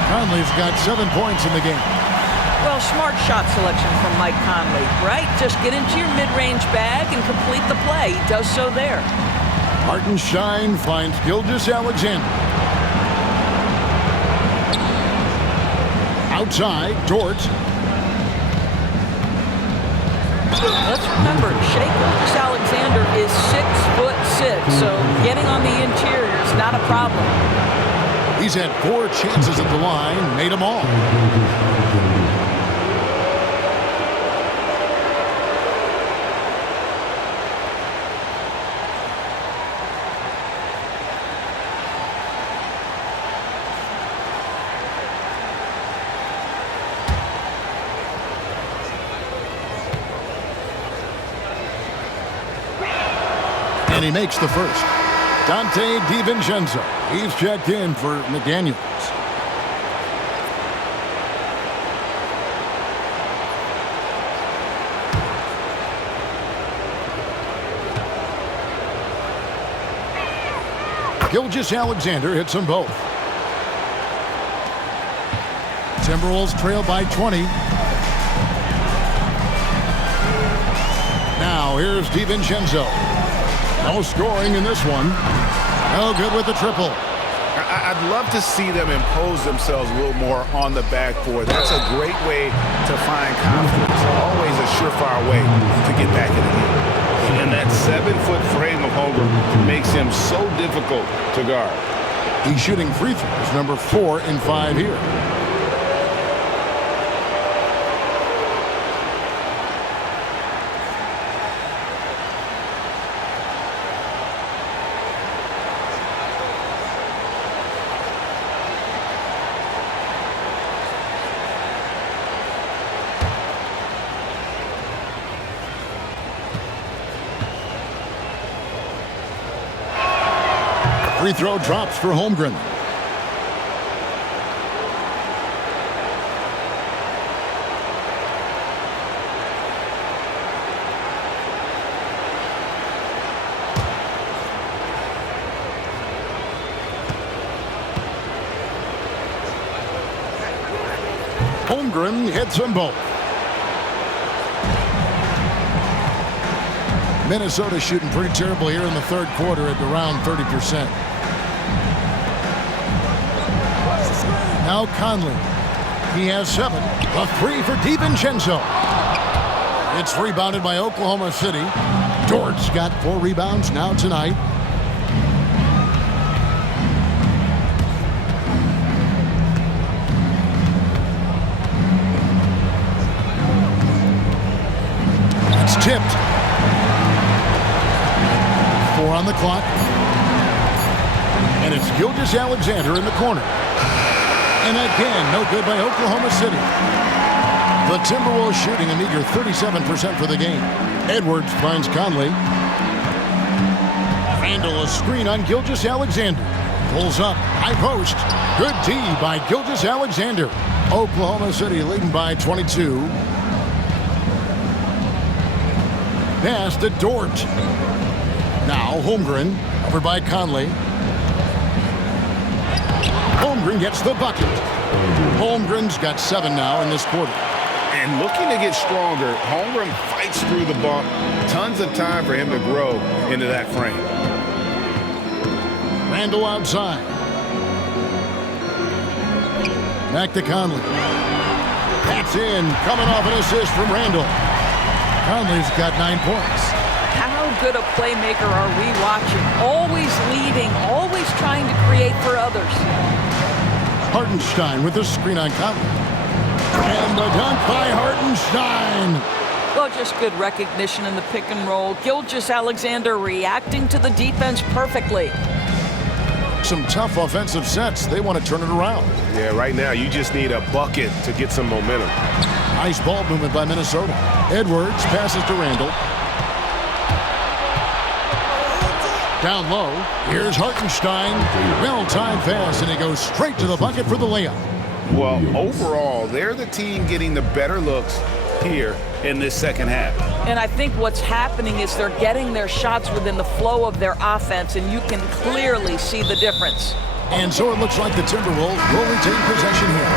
Conley's got 7 points in the game. Well, smart shot selection from Mike Conley, right? Just get into your mid-range bag and complete the play. He does so there. Hartenstein finds Gilgeous-Alexander. Outside, Dort. Let's remember, Shai Gilgeous-Alexander is 6'6", so getting on the interior is not a problem. He's had 4 chances at the line, made them all. And he makes the first. Dante DiVincenzo. He's checked in for McDaniels. Gilgeous-Alexander hits them both. Timberwolves trail by 20. Now here's DiVincenzo. No scoring in this one. No good with the triple. I'd love to see them impose themselves a little more on the backboard. That's a great way to find confidence. Always a surefire way to get back in the game. And that 7-foot frame of Holmgren makes him so difficult to guard. He's shooting free throws, number 4 in 5 here. Free throw drops for Holmgren. Holmgren hits them both. Minnesota shooting pretty terrible here in the third quarter at around 30%. Now Conley. He has 7. A 3 for DiVincenzo. It's rebounded by Oklahoma City. Dort's got 4 rebounds now tonight. It's tipped. 4 on the clock. And it's Gilgeous-Alexander in the corner. And again, no good by Oklahoma City. The Timberwolves shooting a meager 37% for the game. Edwards finds Conley. Randall, a screen on Gilgeous-Alexander. Pulls up, high post. Good D by Gilgeous-Alexander. Oklahoma City leading by 22. Pass to Dort. Now Holmgren, over by Conley. Holmgren gets the bucket. Holmgren's got 7 now in this quarter. And looking to get stronger, Holmgren fights through the bump. Tons of time for him to grow into that frame. Randall outside. Back to Conley. That's in. Coming off an assist from Randall. Conley's got 9 points. How good a playmaker are we watching? Always leading, always trying to create for others. Hartenstein with the screen on Conley. And the dunk by Hartenstein. Well, just good recognition in the pick and roll. Gilgeous-Alexander reacting to the defense perfectly. Some tough offensive sets. They want to turn it around. Yeah, right now you just need a bucket to get some momentum. Nice ball movement by Minnesota. Edwards passes to Randall. Down low. Here's Hartenstein. Well-timed pass, and he goes straight to the bucket for the layup. Well, overall, they're the team getting the better looks here in this second half. And I think what's happening is they're getting their shots within the flow of their offense, and you can clearly see the difference. And so it looks like the Timberwolves will retain possession here.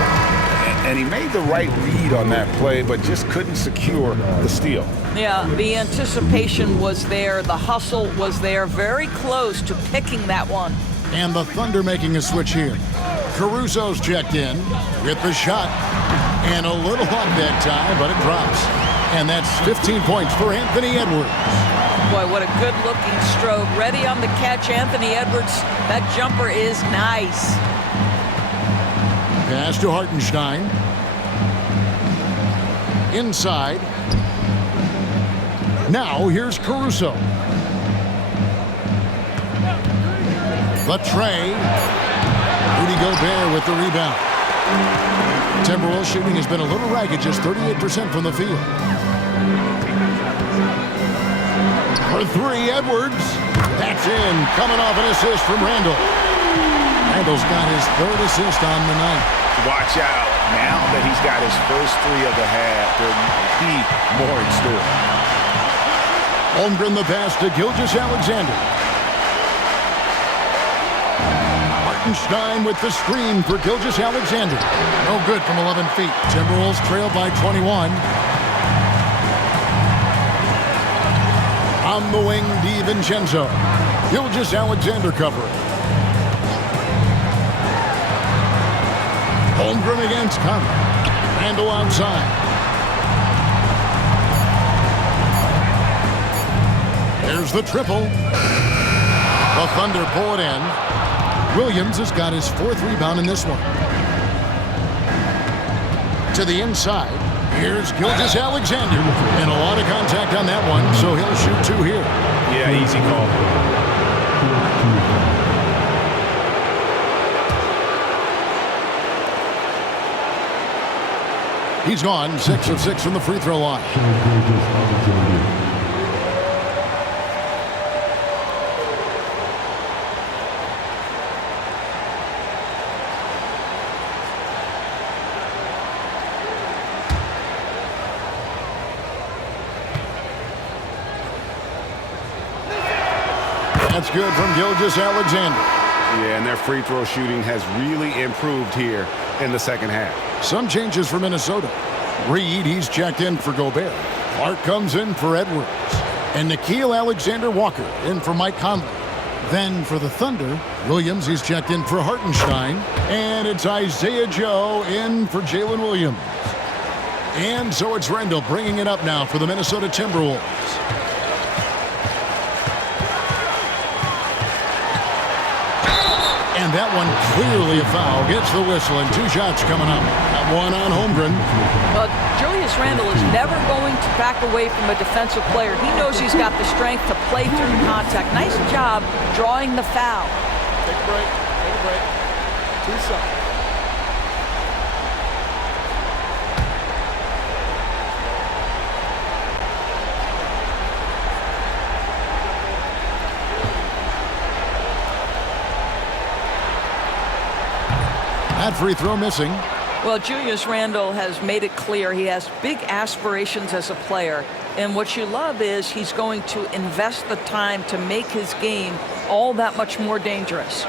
And he made the right read on that play, but just couldn't secure the steal. Yeah, the anticipation was there. The hustle was there. Very close to picking that one. And the Thunder making a switch here. Caruso's checked in with the shot. And a little up that time, but it drops. And that's 15 points for Anthony Edwards. Boy, what a good-looking stroke. Ready on the catch, Anthony Edwards. That jumper is nice. Pass to Hartenstein. Inside. Now here's Caruso. The tray. Rudy Gobert with the rebound. Timberwolves shooting has been a little ragged, just 38% from the field. For 3, Edwards. That's in. Coming off an assist from Randall. Randall's got his 3rd assist on the night. Watch out. Now that he's got his first 3 of the half, there might be more in store. Holmgren the pass to Gilgeous-Alexander. Hartenstein with the screen for Gilgeous-Alexander. No good from 11 feet. Timberwolves trail by 21. On the wing, DiVincenzo. Gilgeous-Alexander covering. Holmgren against Conley. Randall outside. There's the triple. The Thunder pull it in. Williams has got his 4th rebound in this one. To the inside. Here's Gilgeous-Alexander. And a lot of contact on that one, so he'll shoot 2 here. Yeah, easy call. He's gone 6 of 6 from the free throw line. That's good from Gilgeous-Alexander. Yeah, and their free throw shooting has really improved here in the second half. Some changes for Minnesota. Reed, he's checked in for Gobert. Clark comes in for Edwards. And Nickeil Alexander-Walker in for Mike Conley. Then for the Thunder, Williams, he's checked in for Hartenstein. And it's Isaiah Joe in for Jalen Williams. And so it's Randall bringing it up now for the Minnesota Timberwolves. And that one clearly a foul. Gets the whistle, and 2 shots coming up. That one on Holmgren. But Julius Randle is never going to back away from a defensive player. He knows he's got the strength to play through contact. Nice job drawing the foul. Take a break. Take a break. 2 seconds. free throw missing. Well, Julius Randle has made it clear he has big aspirations as a player. And what you love is he's going to invest the time to make his game all that much more dangerous.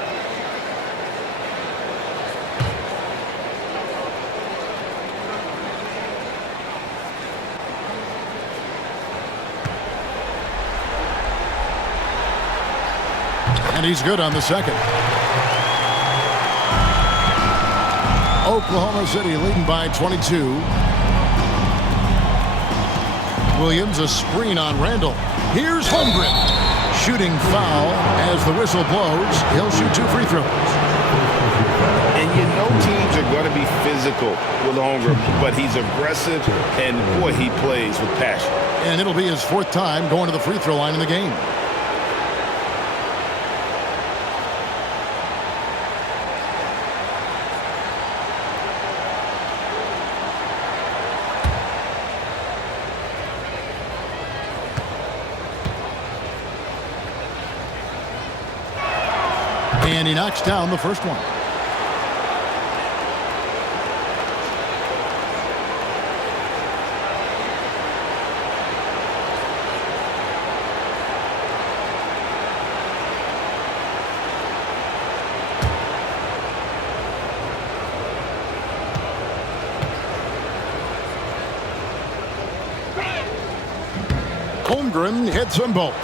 And he's good on the second. Oklahoma City leading by 22. Williams, a screen on Randle. Here's Holmgren. Shooting foul as the whistle blows. He'll shoot 2 free throws. And you know teams are going to be physical with Holmgren, but he's aggressive, and boy, he plays with passion. And it'll be his 4th time going to the free throw line in the game. And he knocks down the first one. Holmgren hits them both.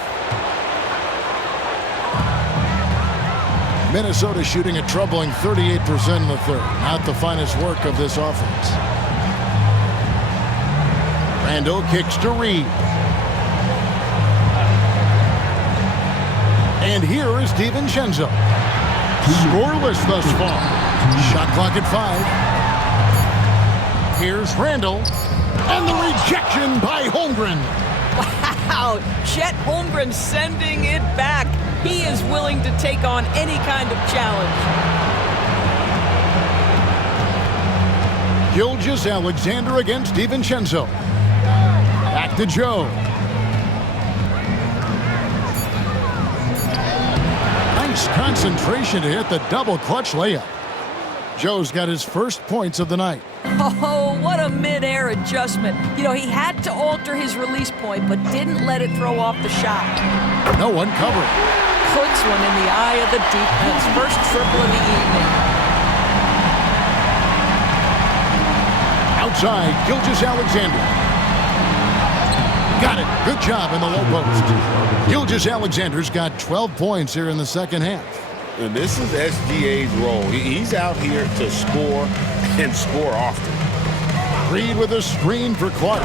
Minnesota shooting a troubling 38% in the third. Not the finest work of this offense. Randle kicks to Reed. And here is DiVincenzo. Scoreless thus far. Shot clock at 5. Here's Randle. And the rejection by Holmgren. Wow, Chet Holmgren sending it back. He is willing to take on any kind of challenge. Gilgeous-Alexander against DiVincenzo. Back to Joe. Nice concentration to hit the double clutch layup. Joe's got his first points of the night. Oh, what a mid-air adjustment. You know, he had to alter his release point, but didn't let it throw off the shot. No one covering. Puts one in the eye of the defense. First triple of the evening. Outside, Gilgeous-Alexander. Got it. Good job in the low post. Gilgeous-Alexander's got 12 points here in the second half. And this is SGA's role. He's out here to score and score often. Reed with a screen for Clark.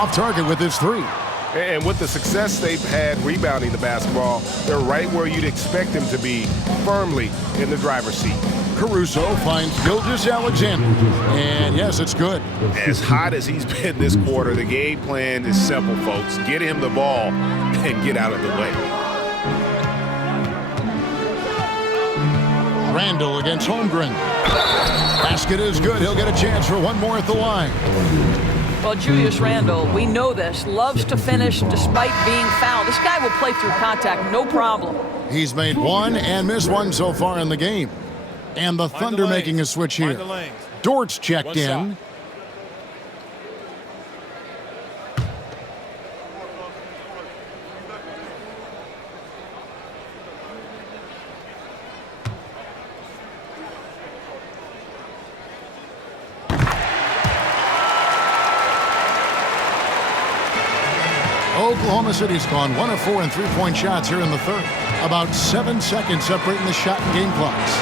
Off target with his 3. And with the success they've had rebounding the basketball, they're right where you'd expect them to be, firmly in the driver's seat. Caruso finds Gilgeous-Alexander. And yes, it's good. As hot as he's been this quarter, the game plan is simple, folks. Get him the ball and get out of the way. Randle against Holmgren. Basket is good. He'll get a chance for one more at the line. Well, Julius Randle, we know this, loves to finish despite being fouled. This guy will play through contact, no problem. He's made one and missed one so far in the game. And the Thunder making a switch here. Dort's checked in. Oklahoma City's gone 1 of 4 in three-point shots here in the third. About 7 seconds separating the shot and game clocks.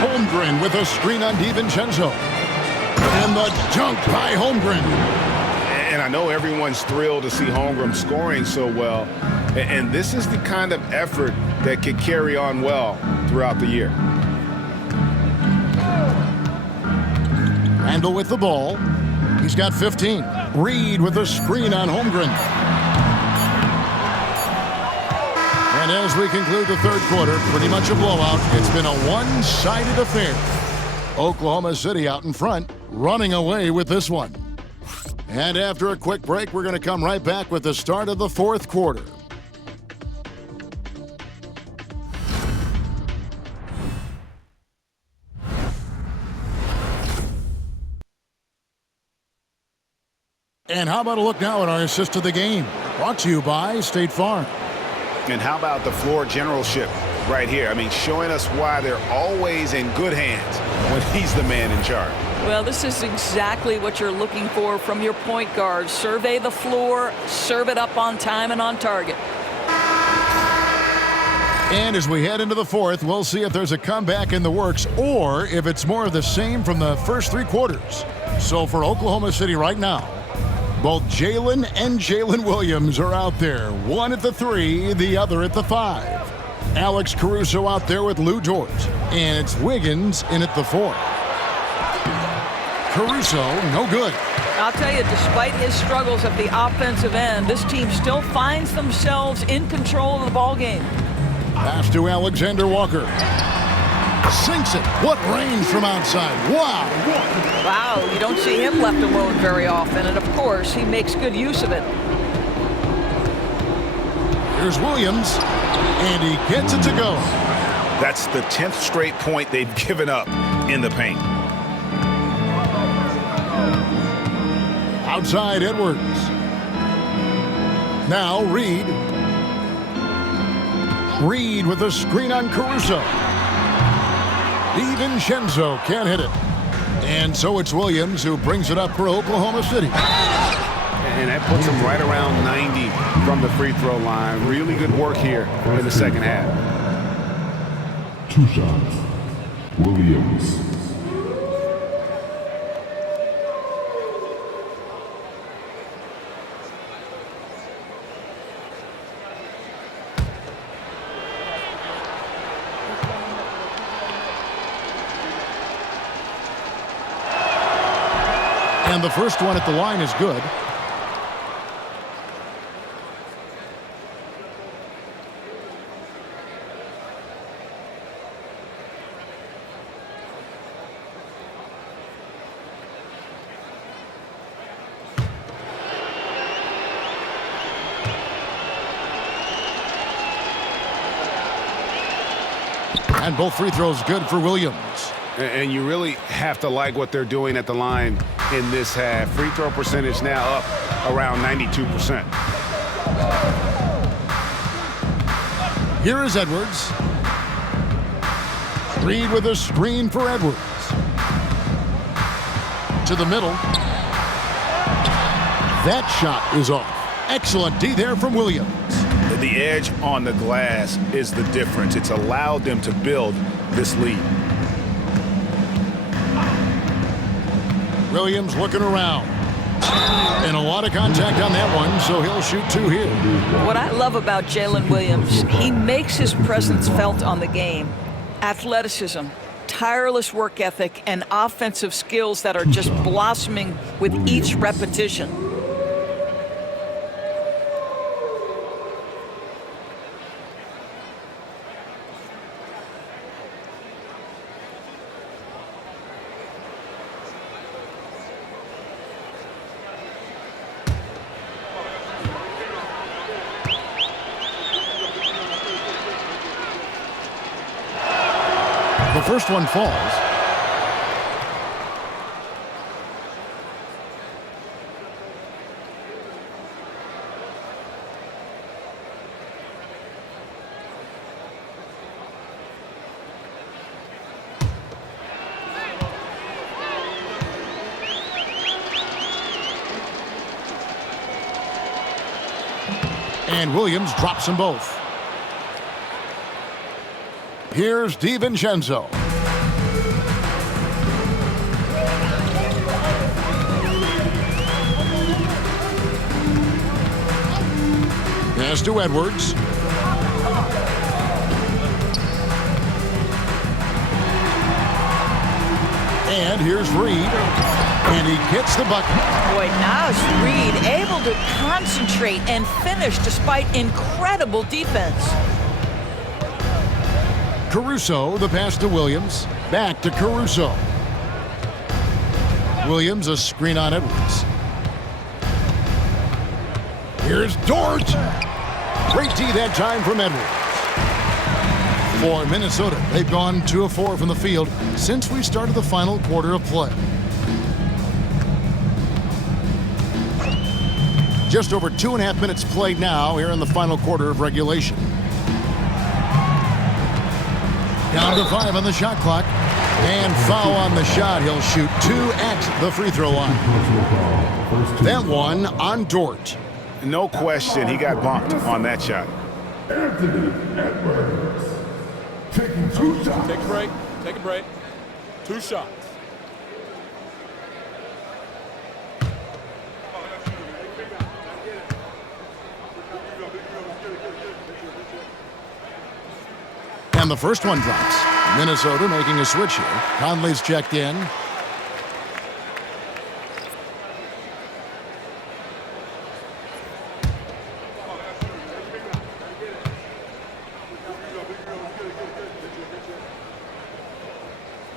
Holmgren with a screen on DiVincenzo. And the dunk by Holmgren. And I know everyone's thrilled to see Holmgren scoring so well. And this is the kind of effort that could carry on well throughout the year. Randle with the ball. He's got 15. Reed with a screen on Holmgren. And as we conclude the third quarter, pretty much a blowout. It's been a one-sided affair. Oklahoma City out in front, running away with this one. And after a quick break, we're going to come right back with the start of the fourth quarter. And how about a look now at our assist of the game? Brought to you by State Farm. And how about the floor generalship right here? I mean, showing us why they're always in good hands when he's the man in charge. Well, this is exactly what you're looking for from your point guard. Survey the floor, serve it up on time and on target. And as we head into the fourth, we'll see if there's a comeback in the works or if it's more of the same from the first three quarters. So for Oklahoma City right now, both Jalen and Jalen Williams are out there. One at the 3, the other at the 5. Alex Caruso out there with Lou Dort. And it's Wiggins in at the 4. Caruso, no good. I'll tell you, despite his struggles at the offensive end, this team still finds themselves in control of the ball game. Pass to Alexander Walker. Sinks it. What range from outside. Wow. Wow, you don't see him left alone very often, and of course, he makes good use of it. Here's Williams, and he gets it to go. That's the 10th straight point they've given up in the paint. Outside Edwards. Now Reed. Reed with a screen on Caruso. DiVincenzo can't hit it. And so it's Williams who brings it up for Oklahoma City. And that puts him right around 90 from the free throw line. Really good work here in the second half. 2 shots. Williams. And the first one at the line is good. And both free throws good for Williams. And you really have to like what they're doing at the line in this half. Free throw percentage now up around 92%. Here is Edwards. Reed with a screen for Edwards. To the middle. That shot is off. Excellent D there from Williams. The edge on the glass is the difference. It's allowed them to build this lead. Williams looking around. And a lot of contact on that one, so he'll shoot 2 here. What I love about Jalen Williams, he makes his presence felt on the game. Athleticism, tireless work ethic, and offensive skills that are just blossoming with each repetition. The first one falls. And Williams drops them both. Here's DiVincenzo. Pass to Edwards. And here's Reed. And he gets the bucket. Boy, now is Reed able to concentrate and finish despite incredible defense. Caruso, the pass to Williams. Back to Caruso. Williams, a screen on Edwards. Here's Dort. Great D that time from Edwards. For Minnesota, they've gone 2 of 4 from the field since we started the final quarter of play. Just over 2.5 minutes played now here in the final quarter of regulation. Down to 5 on the shot clock. And foul on the shot. He'll shoot 2 at the free throw line. That one on Dort. No question, he got bumped on that shot. Anthony Edwards. Taking 2 shots. Take a break. Take a break. 2 shots. And the first one drops. Minnesota making a switch here. Conley's checked in.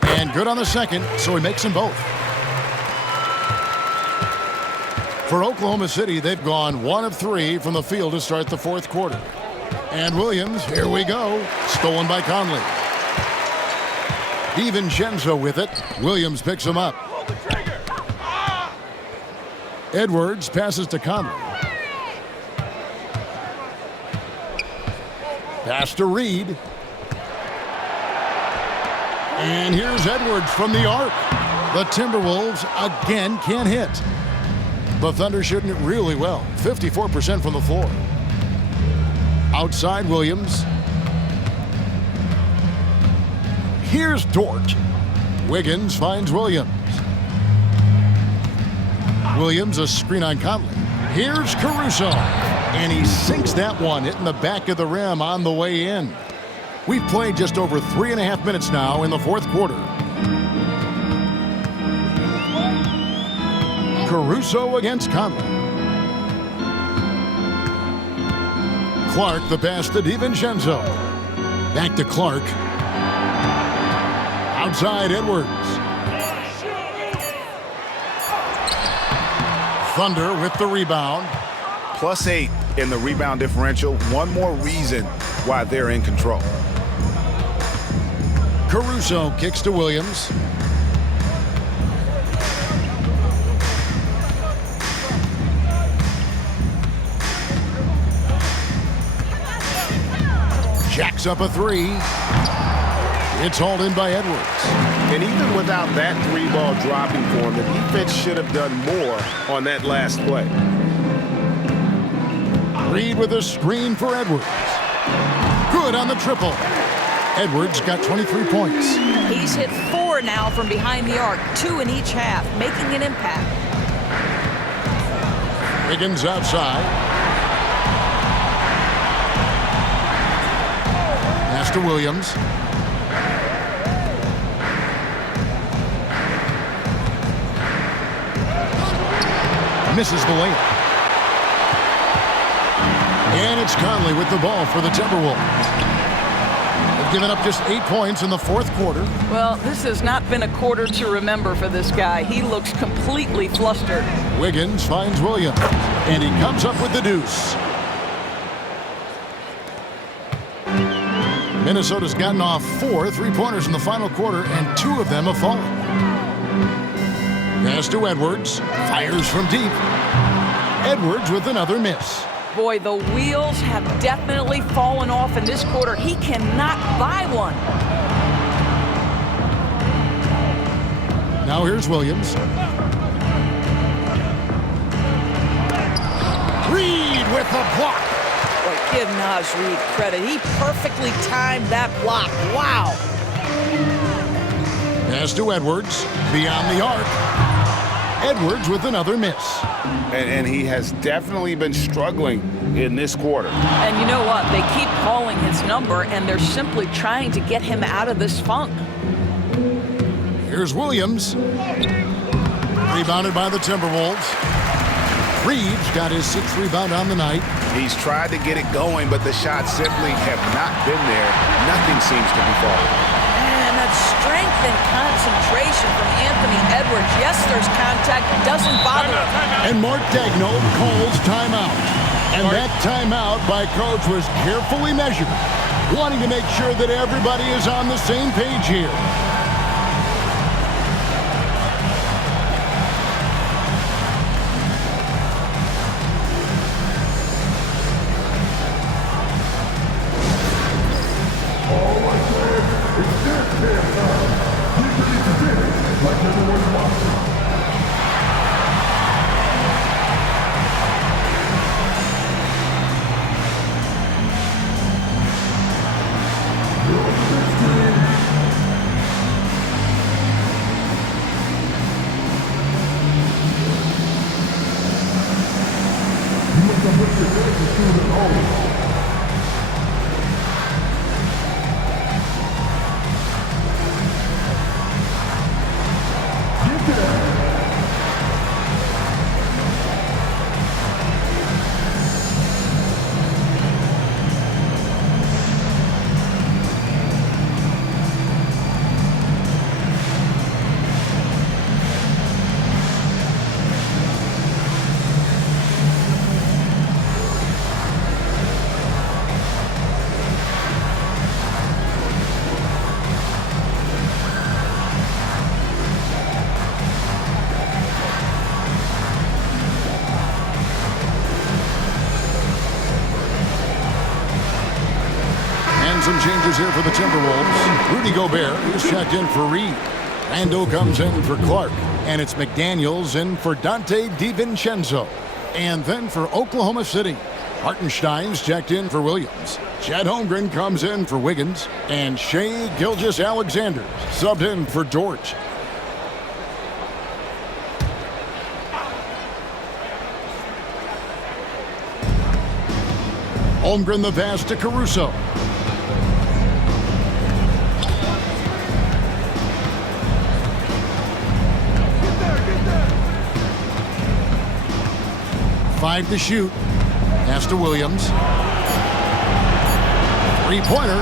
And good on the second, so he makes them both. For Oklahoma City, they've gone 1 of 3 from the field to start the fourth quarter. And Williams, here we go, stolen by Conley. DiVincenzo with it. Williams picks him up. Edwards passes to Conley. Pass to Reed. And here's Edwards from the arc. The Timberwolves again can't hit. The Thunder shooting it really well. 54% from the floor. Outside Williams. Here's Dort. Wiggins finds Williams. Williams a screen on Conley. Here's Caruso. And he sinks that one, hitting the back of the rim on the way in. We've played just over 3.5 minutes now in the fourth quarter. Caruso against Conley. Clark the pass to DiVincenzo. Back to Clark. Outside Edwards. Thunder with the rebound. +8 in the rebound differential. One more reason why they're in control. Caruso kicks to Williams. Jacks up a 3. It's hauled in by Edwards. And even without that 3-ball dropping for him, the defense should have done more on that last play. Reed with a screen for Edwards. Good on the triple. Edwards got 23 points. He's hit 4 now from behind the arc, 2 in each half, making an impact. Wiggins outside. Pass to Williams. Misses the layup. And it's Conley with the ball for the Timberwolves. They've given up just 8 points in the fourth quarter. Well, this has not been a quarter to remember for this guy. He looks completely flustered. Wiggins finds Williams, and he comes up with the deuce. Minnesota's gotten off 4 3-pointers in the final quarter, and 2 of them have fallen. Pass to Edwards. Fires from deep. Edwards with another miss. Boy, the wheels have definitely fallen off in this quarter. He cannot buy one. Now here's Williams. Reed with the block. Boy, give Naz Reed credit. He perfectly timed that block. Wow. Pass to Edwards. Beyond the arc. Edwards with another miss. And he has definitely been struggling in this quarter. And you know what? They keep calling his number, and they're simply trying to get him out of this funk. Here's Williams. Rebounded by the Timberwolves. Reeves got his 6th rebound on the night. He's tried to get it going, but the shots simply have not been there. Nothing seems to be falling. And that strength and concentration from Anthony Edwards. Yes, there's contact. Doesn't bother him. And Mark Daigneault calls timeout. And that timeout by Coach was carefully measured, wanting to make sure that everybody is on the same page here. Some changes here for the Timberwolves. Rudy Gobert is checked in for Reed. Randall comes in for Clark. And it's McDaniels in for Dante DiVincenzo. And then for Oklahoma City, Hartenstein's checked in for Williams. Chet Holmgren comes in for Wiggins. And Shai Gilgeous-Alexander subbed in for George. Holmgren the pass to Caruso. Five to shoot. Pass to Williams. Three-pointer.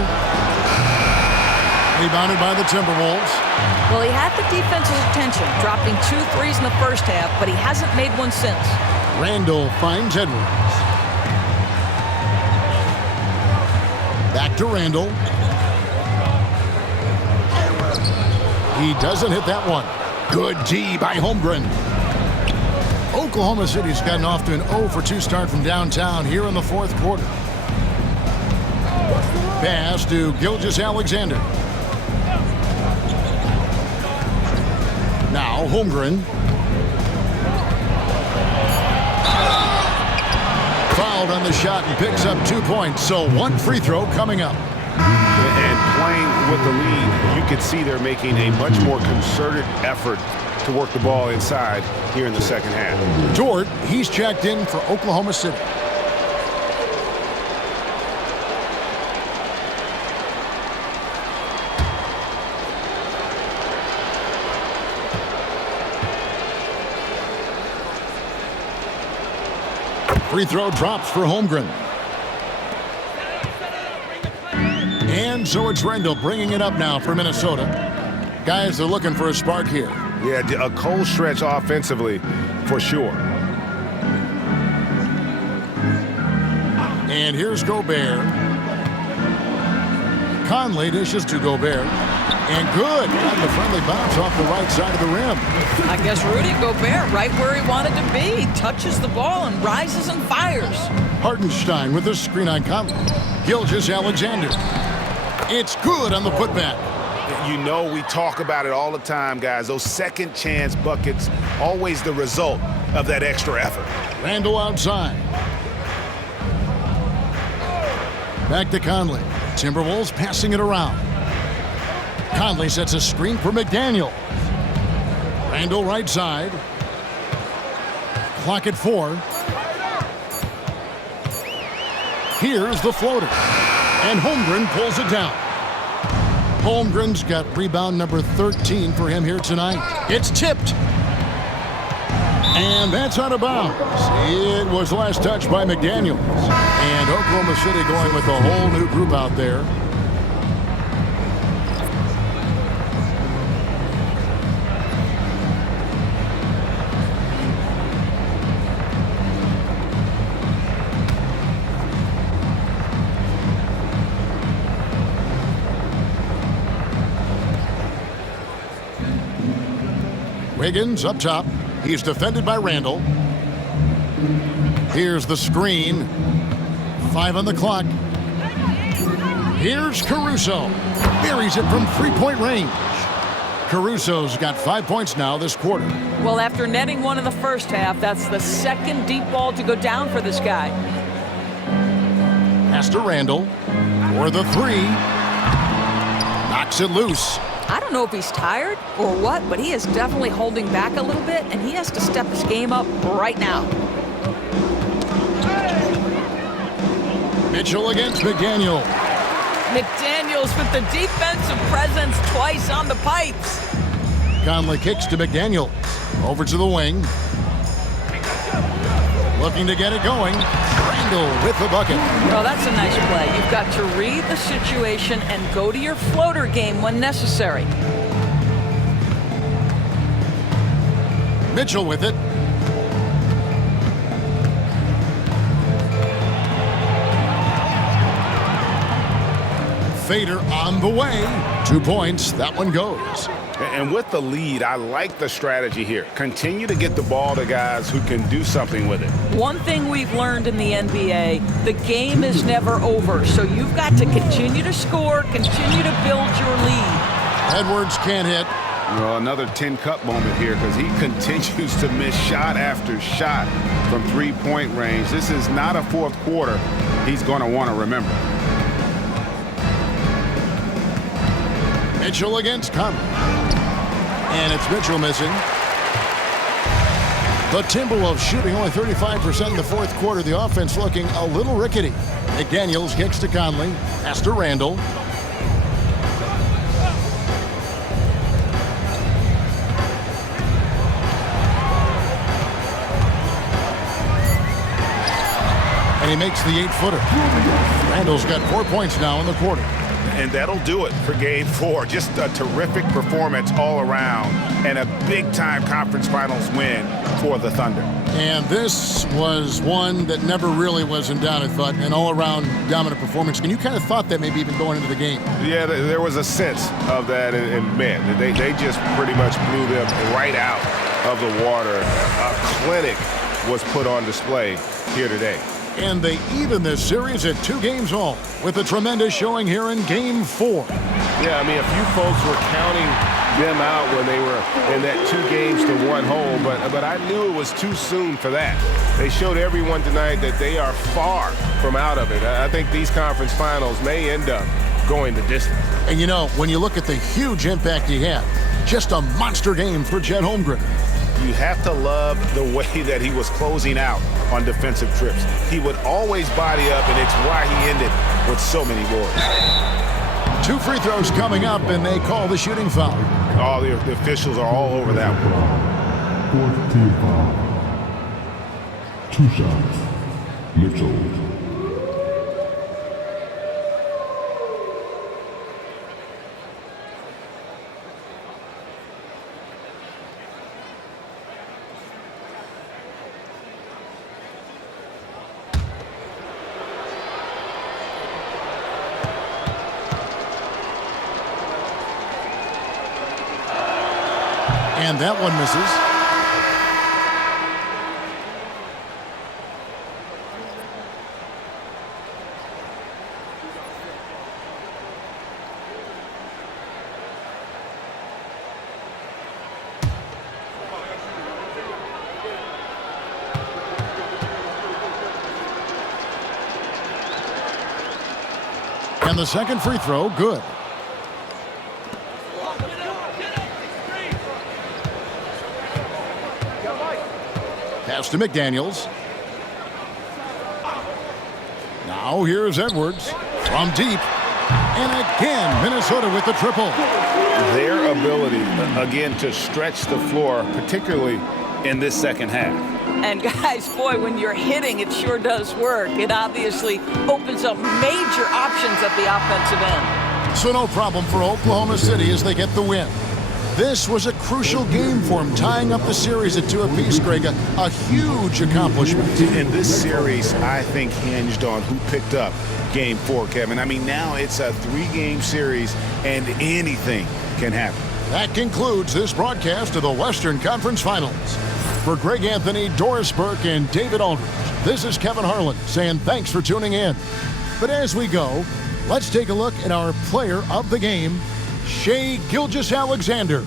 Rebounded by the Timberwolves. Well, he had the defense's attention, dropping 2 threes in the first half, but he hasn't made one since. Randall finds Edwards. Back to Randall. He doesn't hit that one. Good D by Holmgren. Oklahoma City's gotten off to an 0-for-2 start from downtown here in the fourth quarter. Pass to Gilgeous-Alexander. Now Holmgren. Fouled on the shot and picks up 2 points. So one free throw coming up. And playing with the lead, you can see they're making a much more concerted effort to work the ball inside here in the second half. Dort, he's checked in for Oklahoma City. Free throw drops for Holmgren. And so it's Randall bringing it up now for Minnesota. Guys are looking for a spark here. Yeah, a cold stretch offensively for sure. And here's Gobert. Conley dishes to Gobert. And good. Got the friendly bounce off the right side of the rim. I guess Rudy Gobert right where he wanted to be. Touches the ball and rises and fires. Hartenstein with the screen on Conley. Gilgeous-Alexander. It's good on the putback. You know we talk about it all the time, guys. Those second chance buckets, always the result of that extra effort. Randall outside. Back to Conley. Timberwolves passing it around. Conley sets a screen for McDaniel. Randall right side. Clock at 4. Here's the floater. And Holmgren pulls it down. Holmgren's got rebound number 13 for him here tonight. It's tipped. And that's out of bounds. It was last touched by McDaniels. And Oklahoma City going with a whole new group out there. Wiggins up top. He's defended by Randall. Here's the screen. 5 on the clock. Here's Caruso. Buries it from three-point range. Caruso's got 5 points now this quarter. Well, after netting one in the first half, that's the second deep ball to go down for this guy. Pass to Randall for the 3. Knocks it loose. I don't know if he's tired or what, but he is definitely holding back a little bit, and he has to step his game up right now. Mitchell against McDaniel. McDaniels with the defensive presence twice on the pipes. Conley kicks to McDaniel. Over to the wing. Looking to get it going. Randall with the bucket. Oh, that's a nice play. You've got to read the situation and go to your floater game when necessary. Mitchell with it. Fader on the way. 2 points. That one goes. And with the lead, I like the strategy here. Continue to get the ball to guys who can do something with it. One thing we've learned in the NBA, the game is never over. So you've got to continue to score, continue to build your lead. Edwards can't hit. Well, another 10-cup moment here because he continues to miss shot after shot from three-point range. This is not a fourth quarter he's going to want to remember. Mitchell against Conley. And it's Mitchell missing. The Timberwolves shooting only 35% in the fourth quarter. The offense looking a little rickety. McDaniels kicks to Conley. Pass to Randall. And he makes the 8-footer. Randall's got 4 points now in the quarter. And that'll do it for Game 4. Just a terrific performance all around and a big-time conference finals win for the Thunder. And this was one that never really was in doubt, I thought, an all-around dominant performance. And you kind of thought that maybe even going into the game. Yeah, there was a sense of that, and man, they just pretty much blew them right out of the water. A clinic was put on display here today. And they even this series at 2 games all with a tremendous showing here in Game 4. Yeah, I mean, a few folks were counting them out when they were in that 2 games to 1 hole, but I knew it was too soon for that. They showed everyone tonight that they are far from out of it. I think these conference finals may end up going the distance. And you know, when you look at the huge impact he had, just a monster game for Chet Holmgren. You have to love the way that he was closing out on defensive trips. He would always body up, and it's why he ended with so many boards. 2 free throws coming up, and they call the shooting foul. Oh, the officials are all over that one. 4th team foul. 2 shots. Mitchell. And that one misses. And the second free throw, good. Pass to McDaniels. Now here's Edwards from deep. And again, Minnesota with the triple. Their ability, again, to stretch the floor, particularly in this second half. And guys, boy, when you're hitting, it sure does work. It obviously opens up major options at the offensive end. So no problem for Oklahoma City as they get the win. This was a crucial game for him, tying up the series at 2 apiece, Greg. A huge accomplishment. And this series, I think, hinged on who picked up Game 4, Kevin. I mean, now it's a 3-game series, and anything can happen. That concludes this broadcast of the Western Conference Finals. For Greg Anthony, Doris Burke, and David Aldridge, this is Kevin Harlan saying thanks for tuning in. But as we go, let's take a look at our player of the game, Shai Gilgeous-Alexander.